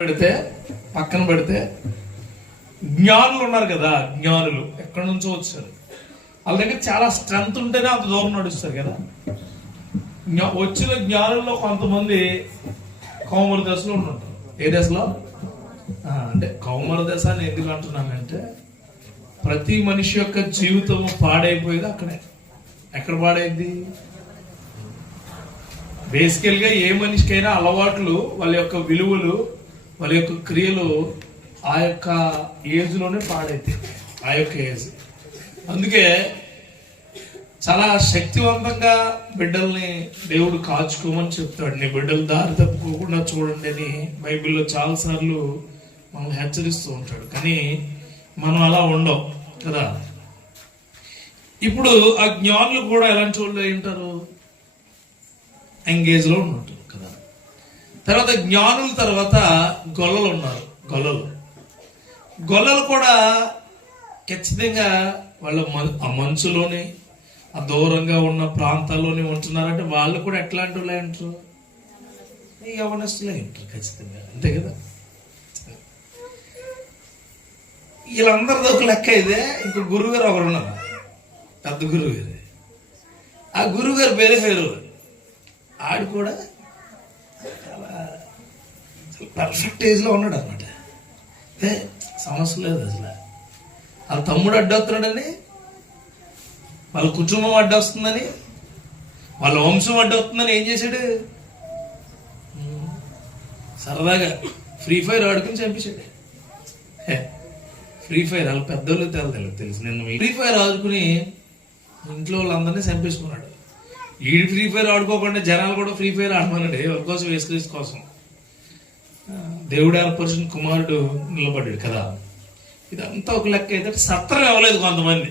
పెడితే పక్కన పెడితే జ్ఞానులు ఉన్నారు కదా, జ్ఞానులు ఎక్కడి నుంచో వచ్చారు. వాళ్ళ దగ్గర చాలా స్ట్రెంత్ ఉంటేనే అంత దూరం నడుస్తారు కదా. వచ్చిన జ్ఞానుల్లో కొంతమంది కౌమర దశలో ఉంటారు. ఏ దశలో అంటే కౌమర దశ అని ఎందుకు అంటున్నానంటే, ప్రతి మనిషి యొక్క జీవితం పాడైపోయేది అక్కడే. ఎక్కడ పాడైంది? బేసికల్ గా ఏ మనిషికైనా అలవాట్లు, వాళ్ళ యొక్క విలువలు, వాళ్ళ యొక్క క్రియలు ఆ యొక్క ఏజ్ లోనే పాడైతాయి. ఆ యొక్క ఏజ్. అందుకే చాలా శక్తివంతంగా బిడ్డల్ని దేవుడు కాచుకోమని చెప్తాడు. నీ బిడ్డలు దారి తప్పుకోకుండా చూడండి అని బైబిల్లో చాలా సార్లు మనల్ని హెచ్చరిస్తూ ఉంటాడు. కానీ మనం అలా ఉండం కదా. ఇప్పుడు ఆ జ్ఞానులు కూడా ఎలాంటి వాళ్ళు ఉంటారు? ఎంగేజ్ లో ఉంటారు కదా. తర్వాత జ్ఞానుల తర్వాత గొల్లలు ఉన్నారు. గొల్లలు కూడా ఖచ్చితంగా వాళ్ళ ఆ మంచులోని, ఆ దూరంగా ఉన్న ప్రాంతాల్లోనే ఉంటున్నారంటే వాళ్ళు కూడా ఎట్లాంటి వాళ్ళు అంటారు? యవనస్తులే ఉంటారు ఖచ్చితంగా, అంతే కదా. వీళ్ళందరిది ఒక లెక్క ఇదే. ఇంకో గురువు గారు ఒకరు ఉన్నారు, పెద్ద గురువు గారు. ఆ గురువు గారు పేరే పేరు. ఆడు కూడా చాలా పర్ఫెక్ట్ ఏజ్ లో ఉన్నాడు అనమాట. సమస్య లేదు అసలు. వాళ్ళ తమ్ముడు అడ్డొస్తున్నాడని, వాళ్ళ కుటుంబం అడ్డొస్తుందని, వాళ్ళ వంశం అడ్డొస్తుందని ఏం చేశాడు? సరదాగా ఫ్రీ ఫైర్ ఆడుకుని చంపేశాడు. ఫ్రీ ఫైర్ వాళ్ళ పెద్దోళ్ళు తెలుసు. నేను ఫ్రీ ఫైర్ ఆడుకుని ఇంట్లో వాళ్ళందరినీ చంపేసుకున్నాడు. ఈడు ఫ్రీ ఫైర్ ఆడుకోకుండా జనాలు కూడా ఫ్రీ ఫైర్ ఆడమన్నాడు. ఎవరి కోసం? వేసుక్రీస్తు కోసం. దేవుడు ఏర్పరిచిన కుమారుడు నిలబడ్డాడు కదా. ఇదంతా ఒక లెక్క అయితే సత్రం ఇవ్వలేదు. కొంతమంది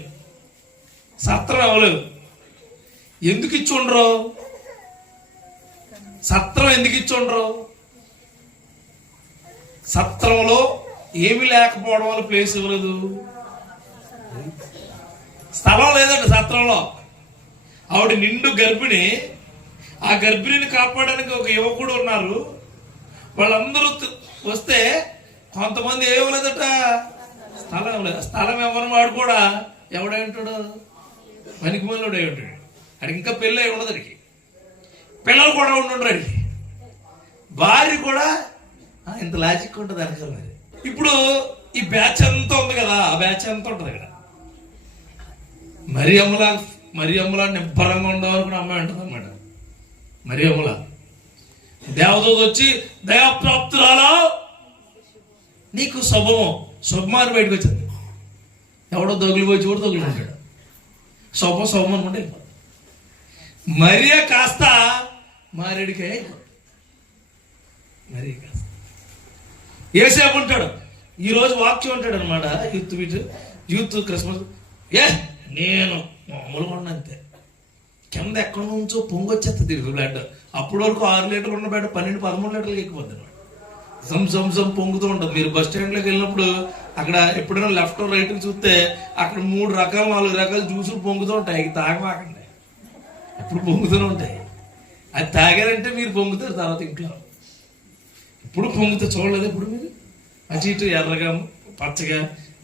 సత్రం ఇవ్వలేదు. ఎందుకు ఇచ్చుండ్రో? సత్రం ఎందుకు ఇచ్చుండ్రో? సత్రంలో ఏమి లేకపోవడం వల్ల ప్లేస్ ఇవ్వలేదు. స్థలం లేదండి సత్రంలో. ఆవిడ నిండు గర్భిణి. ఆ గర్భిణిని కాపాడడానికి ఒక యువకుడు ఉన్నారు. వాళ్ళందరూ వస్తే కొంతమంది ఏమలేదట, స్థలం ఇవ్వలేదు. స్థలం ఇవ్వని వాడు కూడా ఎవడై ఉంటాడు? పనికి మళ్ళీ అయి ఉంటాడు. అడికి ఇంకా పెళ్ళి అయి ఉండదు. అడికి పిల్లలు కూడా ఉండుండ్రు. అడికి భార్య కూడా ఇంత లాజిక్ ఉంటుంది అనగా. మరి ఇప్పుడు ఈ బ్యాచ్ అంతా ఉంది కదా, ఆ బ్యాచ్ అంతా ఉంటుంది ఇక్కడ. మరి అమ్మలా నిబ్బరంగా ఉండవనుకున్న అమ్మాయి ఉంటుంది అన్నమాట. మరి అమ్మలా దేవదూత వచ్చి, దయాప్రాప్తురాలా నీకు శుభమాని బయటకు వచ్చింది. ఎవడో దొగులు పోయి చూడు దొగులు ఉంటాడు. శుభం అనుకుంటే మరియా కాస్త మారేడికే. మరి కాస్త ఏసేపు ఉంటాడు. ఈరోజు వాక్యం ఉంటాడు అనమాట. యూత్ క్రిస్మస్ నేను మామూలుగా ఉన్నా అంతే. కింద ఎక్కడ నుంచో పొంగొచ్చేస్తుంది బ్లడ్. అప్పటి వరకు 6 లీటర్లు ఉన్న బ్లడ్ 12-13 లీటర్లు ఎక్కిపోద్ది. జమ్ పొంగుతూ ఉంటుంది. మీరు బస్ స్టాండ్లోకి వెళ్ళినప్పుడు అక్కడ ఎప్పుడైనా లెఫ్ట్ రైట్ చూస్తే అక్కడ 3 రకాలు 4 రకాల జ్యూసులు పొంగుతూ ఉంటాయి. తాగమాకండి, ఎప్పుడు పొంగుతూనే ఉంటాయి. అది తాగారంటే మీరు పొంగుతారు తర్వాత ఇంట్లో. ఇప్పుడు పొంగుతా చూడలేదు ఎప్పుడు మీరు? అటు ఇటు ఎర్రగా పచ్చగా.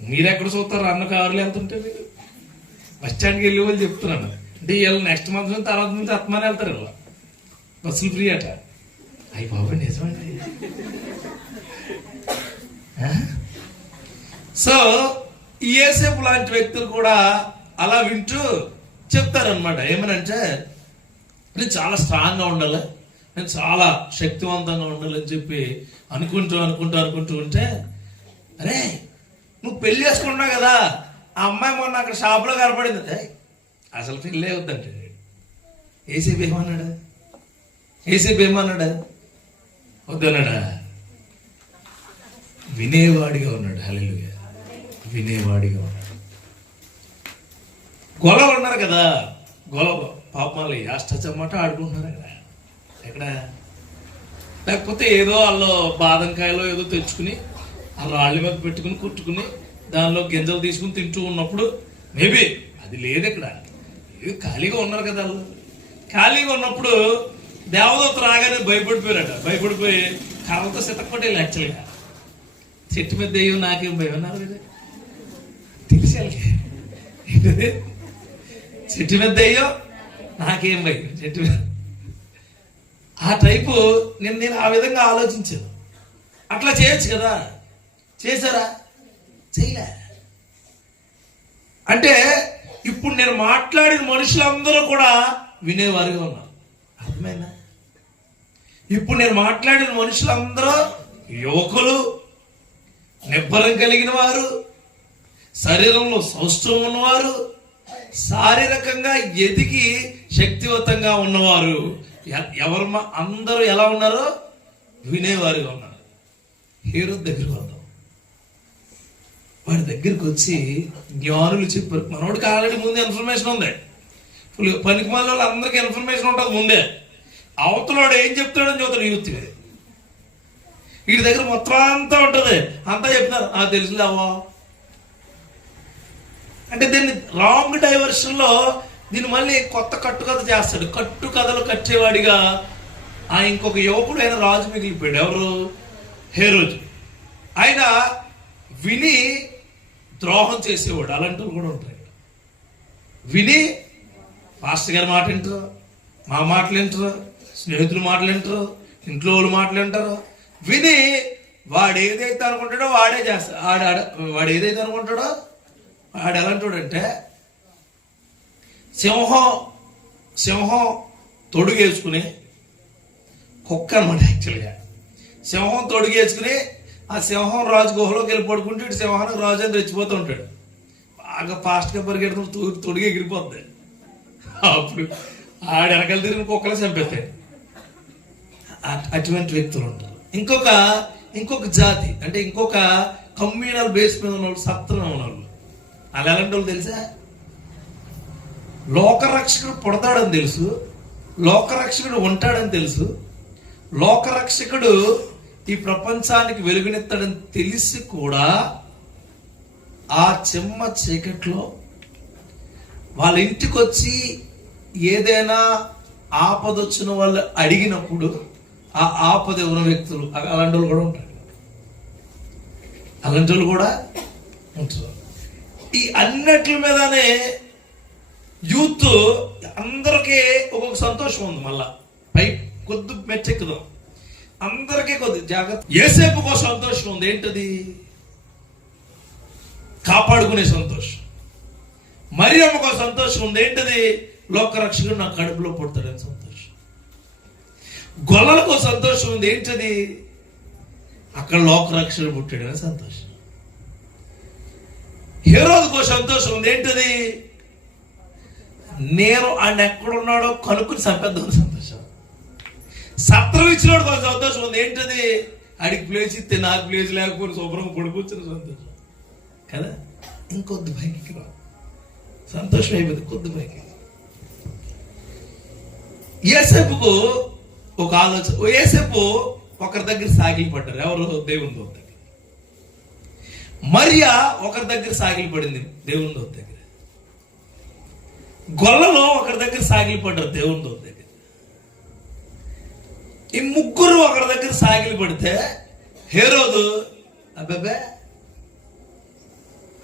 మీరెక్కడ చూస్తారు? అన్న కార్లు ఎంత ఉంటాయి. మీరు బస్ స్టాండ్కి వెళ్ళే వాళ్ళు చెప్తున్నాను. అంటే వీళ్ళు నెక్స్ట్ మంత్ నుంచి తర్వాత నుంచి అత్మాని వెళ్తారు. ఇలా బస్సులు ఫ్రీ అట. అయ్యి బాబు నిజమండి. సో ఏసేపు లాంటి వ్యక్తులు కూడా అలా వింటూ చెప్తారనమాట. ఏమనంటే, నేను చాలా స్ట్రాంగ్గా ఉండాలి, నేను చాలా శక్తివంతంగా ఉండాలి అని చెప్పి అనుకుంటూ ఉంటే, అరే నువ్వు పెళ్లి చేసుకుంటున్నావు కదా, ఆ అమ్మాయి మొన్న అక్కడ షాప్లో కనపడింది. అసలు పెళ్ళే వద్దంటే ఏసేపు ఏమన్నాడా? వద్దన్నాడా? వినేవాడిగా ఉన్నాడు. హల్లెలూయా. వినేవాడిగా ఉన్నాడు. గొలవలు ఉన్నారు కదా, పాపాలు అష్టచమ్మట ఆడుకుంటున్నారు కదా. ఎక్కడ? లేకపోతే ఏదో వాళ్ళు బాదంకాయలో ఏదో తెచ్చుకుని ఆ రాళ్ళ మీద పెట్టుకుని కుట్టుకుని దానిలో గింజలు తీసుకుని తింటూ ఉన్నప్పుడు మేబీ అది లేదు. ఇక్కడ ఖాళీగా ఉన్నారు కదా. వాళ్ళు ఖాళీగా ఉన్నప్పుడు దేవదూత రాగానే భయపడిపోయారట. భయపడిపోయి కర్రతో సితక్కొట్టేయాలి యాక్చువల్గా. చెట్టు మీద దెయ్యం నాకేం భయం అన్నారు కదా, తెలిసాలి. ఏంటది? చెట్టు మీద దెయ్యం నాకేం భయం, చెట్టు మీద. ఆ టైపు నేను ఆ విధంగా ఆలోచించాను. అట్లా చేయొచ్చు కదా, చేశారా? చేయలే. అంటే ఇప్పుడు నేను మాట్లాడిన మనుషులందరూ కూడా వినేవారుగా ఉన్నారు. అర్థమైందా? ఇప్పుడు నేను మాట్లాడిన మనుషులందరూ యువకులు, నిబ్బరం కలిగిన వారు, శరీరంలో సౌష్ఠవం ఉన్నవారు, శారీరకంగా ఎదిగి శక్తివంతంగా ఉన్నవారు. ఎవరు అందరూ ఎలా ఉన్నారో వినేవారుగా ఉన్నారు. హేరోదు దగ్గరికి వద్దాం. వాడి దగ్గరికి వచ్చి జ్ఞానులు చెప్పారు. మనోడికి ఆల్రెడీ ముందే ఇన్ఫర్మేషన్ ఉంది. పనికి మాల వాళ్ళు అందరికీ ఇన్ఫర్మేషన్ ఉంటుంది ముందే. అవతలోడు ఏం చెప్తాడని చెబుతాడు యూత్. వీడి దగ్గర మొత్తం అంతా ఉంటుంది, అంతా చెప్తారు. తెలుసులేవా అంటే దీన్ని రాంగ్ డైవర్షన్లో దీన్ని మళ్ళీ కొత్త కట్టుకథ చేస్తాడు. కట్టుకథలు కట్టేవాడిగా ఇంకొక యువకుడు అయిన రాజు మిగిలిపోయాడు. ఎవరు? హేరోదు. ఆయన విని ద్రోహం చేసేవాడు. అలాంటి కూడా ఉంటాయి. విని పాస్టర్ గారి మాట వింటారు, మా మాటలు వింటారు, స్నేహితులు మాటలు వింటారు, ఇంట్లో వాళ్ళు మాటలు వింటారు. విని వాడు ఏదైతే అనుకుంటాడో వాడే చేస్తాడు. వాడు ఏదైతే అనుకుంటాడో వాడు ఎలాంటాడంటే సింహం తొడుగేసుకుని, కుక్క అనమాట యాక్చువల్గా. సింహం తొడుగేసుకుని ఆ సింహం రాజు గుహలోకి వెళ్ళి పడుకుంటే ఇటు సింహానికి రాజు అని రెచ్చిపోతూ ఉంటాడు. బాగా ఫాస్ట్గా పరిగెడుతూ తొడిగి ఎగిరిపోద్ది. అప్పుడు ఆడ వెనకాల తిరిగిన కుక్కలు చంపేస్తాయి. అటువంటి వ్యక్తులు ఉంటారు. ఇంకొక జాతి అంటే ఇంకొక కమ్యూనల్ బేస్ మీద ఉన్న వాళ్ళు, సత్రం ఉన్నవాళ్ళు. అలా ఎలాంటి వాళ్ళు తెలుసా? లోకరక్షకుడు పుడతాడని తెలుసు, లోకరక్షకుడు ఉంటాడని తెలుసు, లోకరక్షకుడు ఈ ప్రపంచానికి వెలుగునెత్తాడని తెలిసి కూడా ఆ చెమ్మ చీకట్లో వాళ్ళ ఇంటికి వచ్చి ఏదైనా ఆపదొచ్చిన వాళ్ళు అడిగినప్పుడు ఆ ఆపద ఉన్న వ్యక్తులు అలాంటి వాళ్ళు కూడా ఉంటారు. అలాంటి వాళ్ళు కూడా ఉంటారు. ఈ అన్నిటి మీదనే యూత్ అందరికీ ఒక్కొక్క సంతోషం ఉంది. మళ్ళా పై కొద్ది మెచ్చెక్కుదాం. అందరికీ కొద్ది జాగ్రత్త. యేసేపుకు ఒక సంతోషం ఉంది. ఏంటది? కాపాడుకునే సంతోషం. మరియమ్మకు ఒక సంతోషం ఉంది. ఏంటది? లోకరక్షకుడు నా కడుపులో పుడతాడని సంతోషం. గొల్లలకు సంతోషం ఉంది. ఏంటది? అక్కడ లోకరక్షకుడు పుట్టాడని సంతోషం. హేరోదుకు సంతోషం ఉంది. ఏంటది? నేను ఆయన ఎక్కడున్నాడో కనుక్కుని చంపేద్దామని సంతోషం. సత్రం ఇచ్చినోడు కొంచెం సంతోషం ఉంది. ఏంటది? ఆడికి ప్లేస్ ఇస్తే నాకు ప్లేస్ లేకపోతే శుభ్రంగా పడుకొచ్చిన సంతోషం కదా. ఇంకొద్ది పైకి రా, సంతోషం అయిపోయింది. కొద్ది పైకి. యేసేపుకు ఒక ఆలోచన. యేసేపు ఒకరి దగ్గర సాగిలి పడ్డారు. ఎవరు? దేవుని దూత దగ్గర. మరియా ఒకరి దగ్గర సాగిలి పడింది, దేవుని దూత దగ్గర. గొల్లలో ఒకరి దగ్గర సాగిలి పడ్డారు, దేవుని దూత దగ్గర. ఈ ముగ్గురు ఒకరి దగ్గర సాగిలి పడితే హేరోదు అబ్బాబే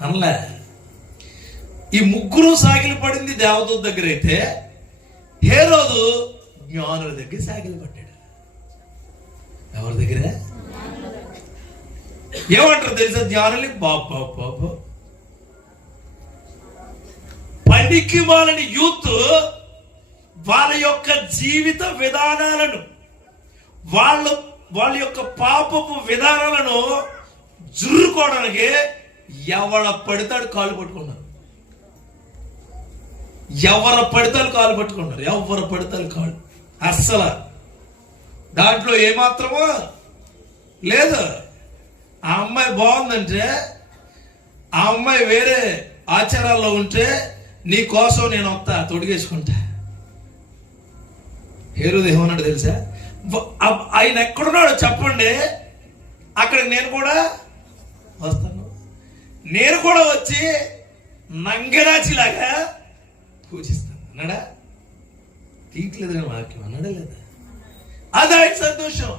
అనలే. ఈ ముగ్గురు సాగిలి పడింది దేవదూత దగ్గర అయితే హేరోదు జ్ఞానుల దగ్గర సాగిలి పడ్డాడు. ఎవరి దగ్గర? ఏమంటారు తెలుసా జ్ఞానులు? బాబు పనికి మాలని యూత్ వాళ్ళ యొక్క జీవిత విధానాలను, వాళ్ళ యొక్క పాపపు విధానాలను జుర్రుకోవడానికి ఎవడ పడితాడు కాలు పట్టుకున్నారు. ఎవరు పడితారు కాలు పట్టుకున్నారు. ఎవరు పడితారు కాలు. అస్సలు దాంట్లో ఏమాత్రమో లేదు. ఆ అమ్మాయి బాగుందంటే, ఆ అమ్మాయి వేరే ఆచారాల్లో ఉంటే నీ కోసం నేను వస్తా, తొడిగేసుకుంటా. హేరోదు ఏమన్నాడు తెలుసా? ఆయన ఎక్కడున్నాడో చెప్పండి, అక్కడికి నేను కూడా వస్తాను. నేను కూడా వచ్చి నంగరాచిలాగా పూజిస్తాను అన్నాడా? తీయట్లేదు కానీ వాక్యం అన్నాడా లేదా? అది ఆయన సంతోషం.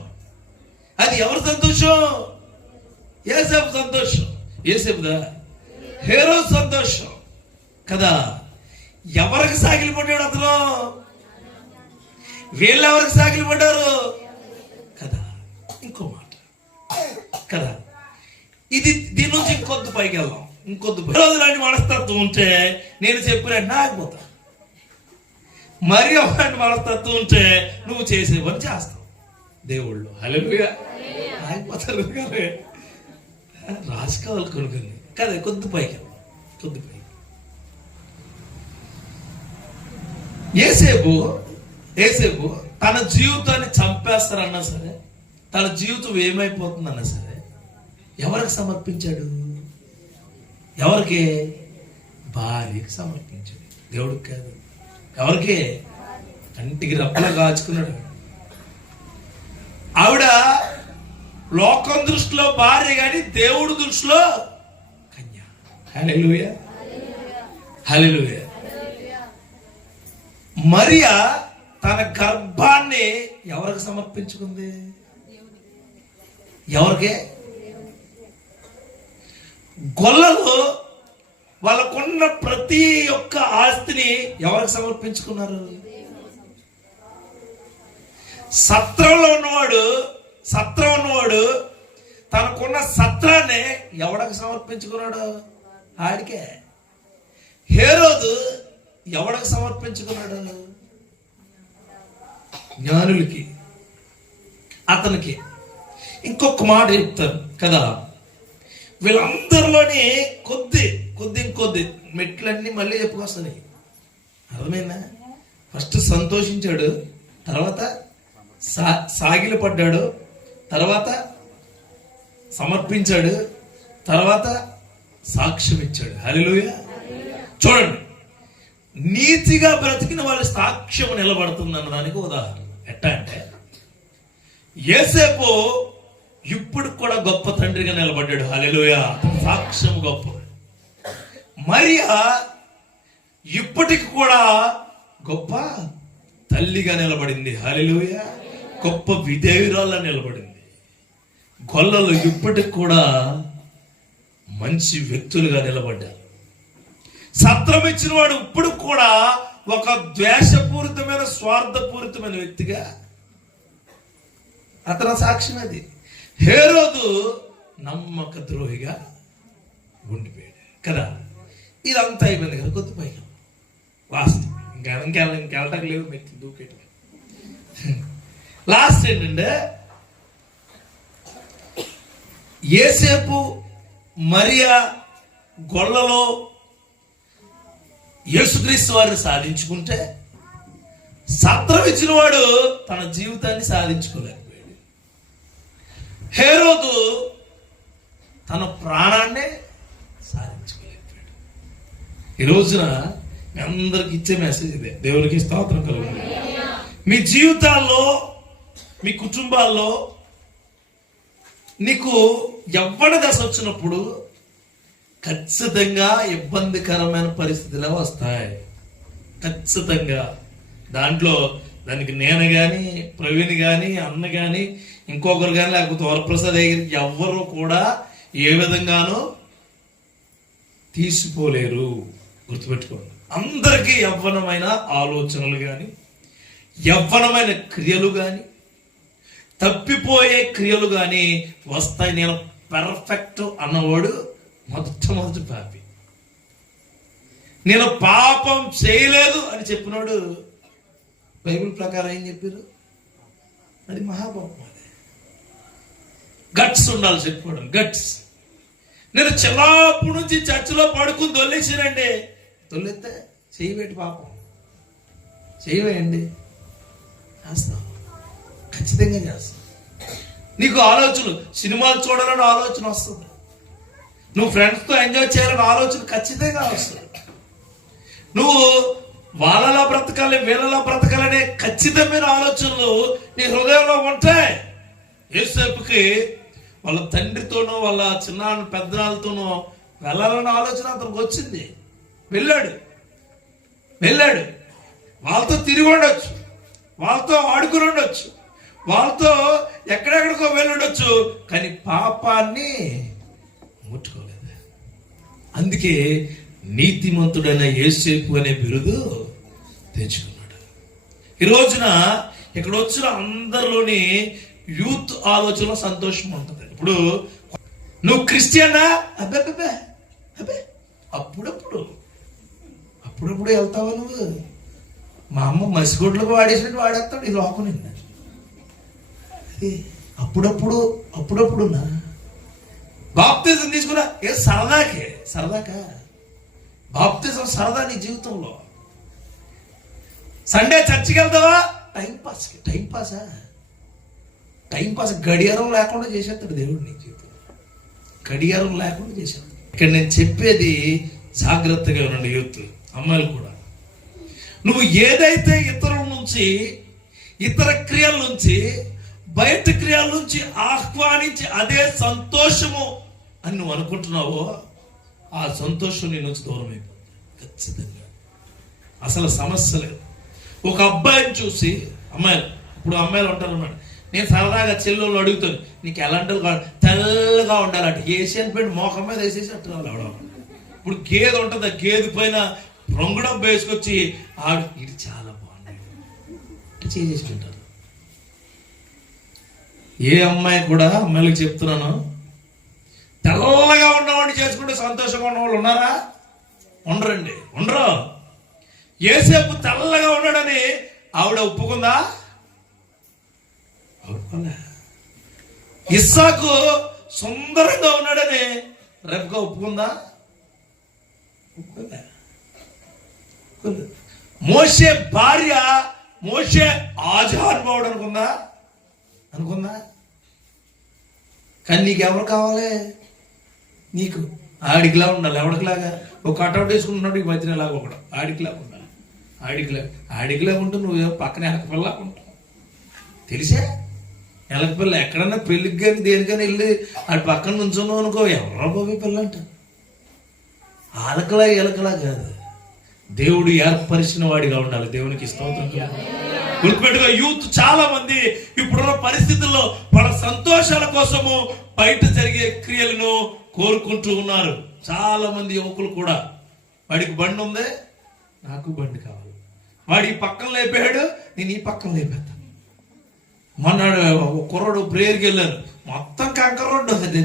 అది ఎవరి సంతోషం? యోసేపు సంతోషం. యోసేపుదా? హేరోదు సంతోషం కదా. ఎవరికి సాగిలి పడ్డాడు అతను? వీళ్ళు ఎవరికి సాగిలి పడ్డారు కదా. ఇంకో మాట కదా, ఇది దీని నుంచి ఇంకొద్దు పైకి వెళ్దాం. ఇంకొద్దు రోజులాంటి మనస్తత్వం ఉంటే నేను చెప్పినట్టు ఆగిపోతా. మరి ఒకటి మనస్తత్వం ఉంటే నువ్వు చేసే పని చేస్తావు. దేవుళ్ళు హల్లెలూయా ఆగిపోతారు కదా. రాసుకోవాలి కొనుక్కొని కదా. కొద్ది పైకి వెళ్దాం, కొద్ది పైకి. యేసేపు తన జీవితాన్ని చంపేస్తారన్నా సరే, తన జీవితం ఏమైపోతుందన్నా సరే ఎవరికి సమర్పించాడు? ఎవరికి? భార్యకి సమర్పించాడు. దేవుడికి కాదు. ఎవరికి? కంటికి రెప్పలా కాచుకున్నాడు. ఆవిడ లోకం దృష్టిలో భార్య కానీ దేవుడి దృష్టిలో కన్య. హల్లెలూయా హల్లెలూయా. మరియా తన గర్భాన్ని ఎవరికి సమర్పించుకుంది? ఎవరికి? గొల్లలు వాళ్ళకున్న ప్రతి ఒక్క ఆస్తిని ఎవరికి సమర్పించుకున్నారు? సత్రం ఉన్నవాడు తనకున్న సత్రాన్ని ఎవరికి సమర్పించుకున్నాడు? ఆడికే. హేరోదు ఎవరికి సమర్పించుకున్నాడు? జ్ఞానులకి, అతనికి. ఇంకొక మాట చెప్తాను కదా, వీళ్ళందరిలోని కొద్ది మెట్లన్నీ మళ్ళీ చెప్పుకొస్తాయి. అర్థమైందా? ఫస్ట్ సంతోషించాడు, తర్వాత సాగిలి పడ్డాడు, తర్వాత సమర్పించాడు, తర్వాత సాక్ష్యం ఇచ్చాడు. హల్లెలూయా. చూడండి, నీతిగా బ్రతికిన వాళ్ళ సాక్ష్యం నిలబడుతుంది అన్నదానికి ఉదాహరణ. ఎట్టా అంటే, యోసేపు ఇప్పుడు కూడా గొప్ప తండ్రిగా నిలబడ్డాడు. హల్లెలూయా. సాక్ష్యం గొప్ప. మరియా ఇప్పటికి కూడా గొప్ప తల్లిగా నిలబడింది. హల్లెలూయా. గొప్ప విధేయురాల్లా నిలబడింది. గొల్లలు ఇప్పటికి కూడా మంచి వ్యక్తులుగా నిలబడ్డారు. సత్రం ఇచ్చిన వాడు ఇప్పుడు కూడా ఒక ద్వేషపూరితమైన స్వార్థపూరితమైన వ్యక్తిగా అతని సాక్ష్యం అది. హేరోదు నమ్మక ద్రోహిగా ఉండిపోయాడు కదా. ఇదంతా అయిపోయింది కదా. కొద్ది పైకి లాస్ట్ ఇంకెళ్ళటం లేదు, మెట్టి దూకేట. లాస్ట్ ఏంటంటే, యేసేపు మరియా గొల్లలో యేసుక్రీస్తు వారిని సాధించుకుంటే, సత్రం ఇచ్చిన వాడు తన జీవితాన్ని సాధించుకోలేకపోయాడు. హేరోదు తన ప్రాణాన్నే సాధించుకోలేకపోయాడు. ఈ రోజున మీ అందరికి ఇచ్చే మెసేజ్ ఇదే. దేవునికి స్తోత్రం కలుగుతుంది. మీ జీవితాల్లో, మీ కుటుంబాల్లో నీకు యవ్వన దశ వచ్చినప్పుడు ఖచ్చితంగా ఇబ్బందికరమైన పరిస్థితులే వస్తాయి. ఖచ్చితంగా. దానికి నేను కానీ, ప్రవీణ్ కానీ, అన్న కానీ, ఇంకొకరు కానీ, లేకపోతే వరప్రసాద్ ఎవ్వరు కూడా ఏ విధంగానూ తీసిపోలేరు. గుర్తుపెట్టుకోండి. అందరికీ యవ్వనమైన ఆలోచనలు కానీ, యవ్వనమైన క్రియలు కానీ, తప్పిపోయే క్రియలు కానీ వస్తాయి. నేను పర్ఫెక్ట్ అన్నవాడు మొట్టమొదటి పాపి. నేను పాపం చేయలేదు అని చెప్పినాడు బైబిల్ ప్రకారం ఏం చెప్పారు? అది మహాపాపం. అదే గట్స్ ఉండాలి చెప్పుకోవడం. గట్స్. నేను చిన్నప్పటి నుంచి చర్చిలో పడుకుని దొల్లేసానండి. దొల్లెత్తే చేయబెట్టి పాపం చేయవేయండి, చేస్తాం. ఖచ్చితంగా చేస్తాం. నీకు ఆలోచనలు, సినిమాలు చూడాలని ఆలోచన వస్తుంది. నువ్వు ఫ్రెండ్స్తో ఎంజాయ్ చేయాలని ఆలోచన ఖచ్చితంగా వస్తుంది. నువ్వు వాళ్ళలా బ్రతకాలి, వీళ్ళలా బ్రతకాలనే ఖచ్చితమైన ఆలోచనలు నీ హృదయంలో ఉంటాయి. యేసేపుకి వాళ్ళ తండ్రితోనో వాళ్ళ చిన్న పెద్దనాలతోనో వెళ్ళాలన్న ఆలోచన అతనికి వచ్చింది. వెళ్ళాడు. వాళ్ళతో తిరిగి ఉండొచ్చు, వాళ్ళతో ఆడుకుని ఉండొచ్చు, వాళ్ళతో ఎక్కడెక్కడికో వెళ్ళుండొచ్చు, కానీ పాపాన్ని ముట్టుకోలేదు. అందుకే నీతిమంతుడైన యోసేపు అనే బిరుదు తెచ్చుకున్నాడు. ఈ రోజున ఇక్కడ వచ్చిన అందరిలోని యూత్ ఆలోచనలో సంతోషం ఉంటుంది. ఇప్పుడు నువ్వు క్రిస్టియనా? అబ్బే అబ్బే అప్పుడప్పుడు వెళ్తావా నువ్వు? మా అమ్మ మసిగొడ్లకు వాడేసినట్టు వాడేస్తాడు ఈ లోపల నిన్న. అప్పుడప్పుడున్నా బాప్తిజం తీసుకున్నా ఏ సరదాకా బాప్తిజం సరదా నీ జీవితంలో. సండే చర్చికి వెళ్తావా? టైం పాస్ గడియారం లేకుండా చేసేస్తాడు దేవుడు నీ జీవితం. గడియారం లేకుండా చేసేస్తాడు. ఇక్కడ నేను చెప్పేది జాగ్రత్తగా ఉండండి యూత్, అమ్మాయిలు కూడా. నువ్వు ఏదైతే ఇతరుల నుంచి, ఇతర క్రియల నుంచి, బయట క్రియల నుంచి ఆహ్వానించి అదే సంతోషము అని నువ్వు అనుకుంటున్నావో, ఆ సంతోషం నీ నుంచి దూరం అయిపోతుంది ఖచ్చితంగా. అసలు సమస్య లేదు. ఒక అబ్బాయిని చూసి ఇప్పుడు అమ్మాయిలు ఉంటారు అన్నమాట. నేను సరదాగా చెల్లెళ్ళు అడుగుతాను, నీకు ఎలాంటి తెల్లగా ఉండాలంటే ఏషియన్ పెయింట్ మోకం మీద వేసేసి అట్లా అవడం. ఇప్పుడు గేదె ఉంటుంది, ఆ గేదె పైన రంగు డబ్బు వేసుకొచ్చి ఇది చాలా బాగుంది చేసేసుకుంటారు. ఏ అమ్మాయి కూడా, అమ్మాయిలకు చెప్తున్నాను, తెల్లగా ఉన్నవాడిని చేసుకుంటే సంతోషంగా ఉన్నవాళ్ళు ఉన్నారా? ఉండరు. యోసేపు తెల్లగా ఉన్నాడని ఆవిడ ఒప్పుకుందా? ఇస్సాకు సుందరంగా ఉన్నాడని రెబ్కా ఒప్పుకుందా? మోషే భార్య మోషే ఆజానుభావుడు అనుకుందా? కానీ నీకు ఎవరు కావాలి? నీకు ఆడికిలా ఉండాలి. ఎవడికిలాగా ఒక కటౌట్ వేసుకుంటున్నాడు ఈ మధ్యన లాగా ఒకడు ఆడికిలాగా ఉండాలి. ఆడికిలాగా ఉంటూ నువ్వు పక్కన ఎలకపిల్ల ఉంటావు. తెలిసే ఎలకపిల్ల ఎక్కడన్నా పెళ్ళికి కానీ దేనికైనా వెళ్ళి ఆడి పక్కన నుంచున్నావు అనుకో, ఎవరో బాబు పిల్ల అంట. ఎలకలా కాదు, దేవుడు ఏర్పరిచిన వాడిగా ఉండాలి. దేవునికి స్తోత్రం. గుర్తుపెట్టుగా యూత్ చాలా మంది ఇప్పుడున్న పరిస్థితుల్లో వాళ్ళ సంతోషాల కోసము బయట జరిగే క్రియలను కోరుకుంటూ ఉన్నారు. చాలా మంది యువకులు కూడా, వాడికి బండి ఉంది, నాకు బండి కావాలి. వాడి ఈ పక్కన లేపాడు, నేను ఈ పక్కన లేపేస్తాను. మొన్న కుర్రోడు ప్రేయర్కి వెళ్ళాను, మొత్తం కంకర్ రోడ్డు ఉంది,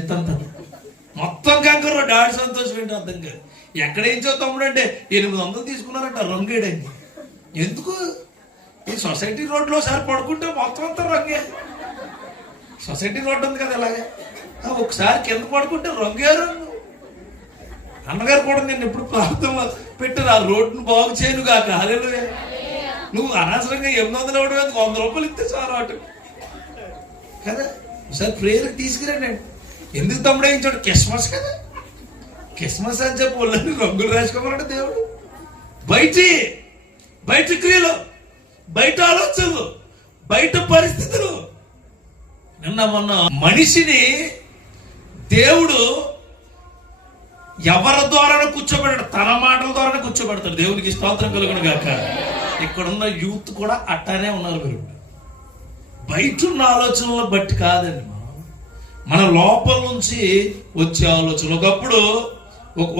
మొత్తం కంకర్ రోడ్డు. ఆడి సంతోషం ఏంటో అర్థం కాదు. ఎక్కడేంచో తమ్ముడు అంటే 800 తీసుకున్నారంట రంగేయడానికి. ఎందుకు? ఈ సొసైటీ రోడ్లో ఒకసారి పడుకుంటే మొత్తం అంతా రంగే. సొసైటీ రోడ్డు ఉంది కదా ఇలాగే, ఒకసారి కింద పడుకుంటే రంగే రంగు. అన్నగారు కూడా నేను ఎప్పుడు ప్రార్థన పెట్టారు, ఆ రోడ్డును బాగు చేయను కాక. హల్లెలూయా. నువ్వు అనవసరంగా 800 ఇవ్వడం, 100 రూపాయలు ఇస్తే చాలు అటు కదా. ఒకసారి ప్రేయర్కి తీసుకురండి. ఎందుకు తమ్ముడు వేయించాడు? క్రిస్మస్ కదా, క్రిస్మస్ అని చెప్పి వాళ్ళని రంగులు రాసుకోమన్నాడు దేవుడు. బయట క్రియలు, బయట ఆలోచనలు, బయట పరిస్థితులు. మొన్న మనిషిని దేవుడు ఎవరి ద్వారా కూర్చోబెట్టాడు? తన మాటల ద్వారా కూర్చోబెడతాడు. దేవునికి స్తోత్రం కలుగును గాక. ఇక్కడున్న యూత్ కూడా అట్టానే ఉన్నారు. మీరు బయట ఉన్న ఆలోచనలను బట్టి కాదండి, మన లోపల నుంచి వచ్చే ఆలోచన. ఒకప్పుడు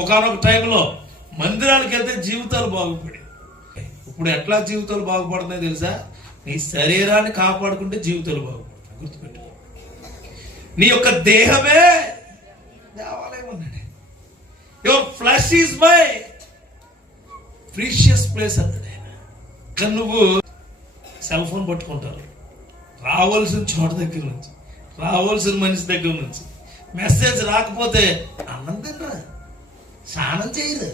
ఒకనొక టైంలో మందిరాలకు వెళ్తే జీవితాలు బాగుపడేవి. ఇప్పుడు ఎట్లా జీవితాలు బాగుపడుతున్నాయో తెలుసా? నీ శరీరాన్ని కాపాడుకుంటే జీవితాలు బాగుపడతాయి. గుర్తుపెట్టు. నీ యొక్క దేహమే దేవాలయం అన్నాడు. Your flesh is my precious place అన్నాడు ఆయన. కానీ నువ్వు సెల్ ఫోన్ పట్టుకుంటారు, రావాల్సిన చోట దగ్గర నుంచి, రావాల్సిన మనిషి దగ్గర నుంచి మెసేజ్ రాకపోతే అన్నం తినరా, స్నానం చేయరు,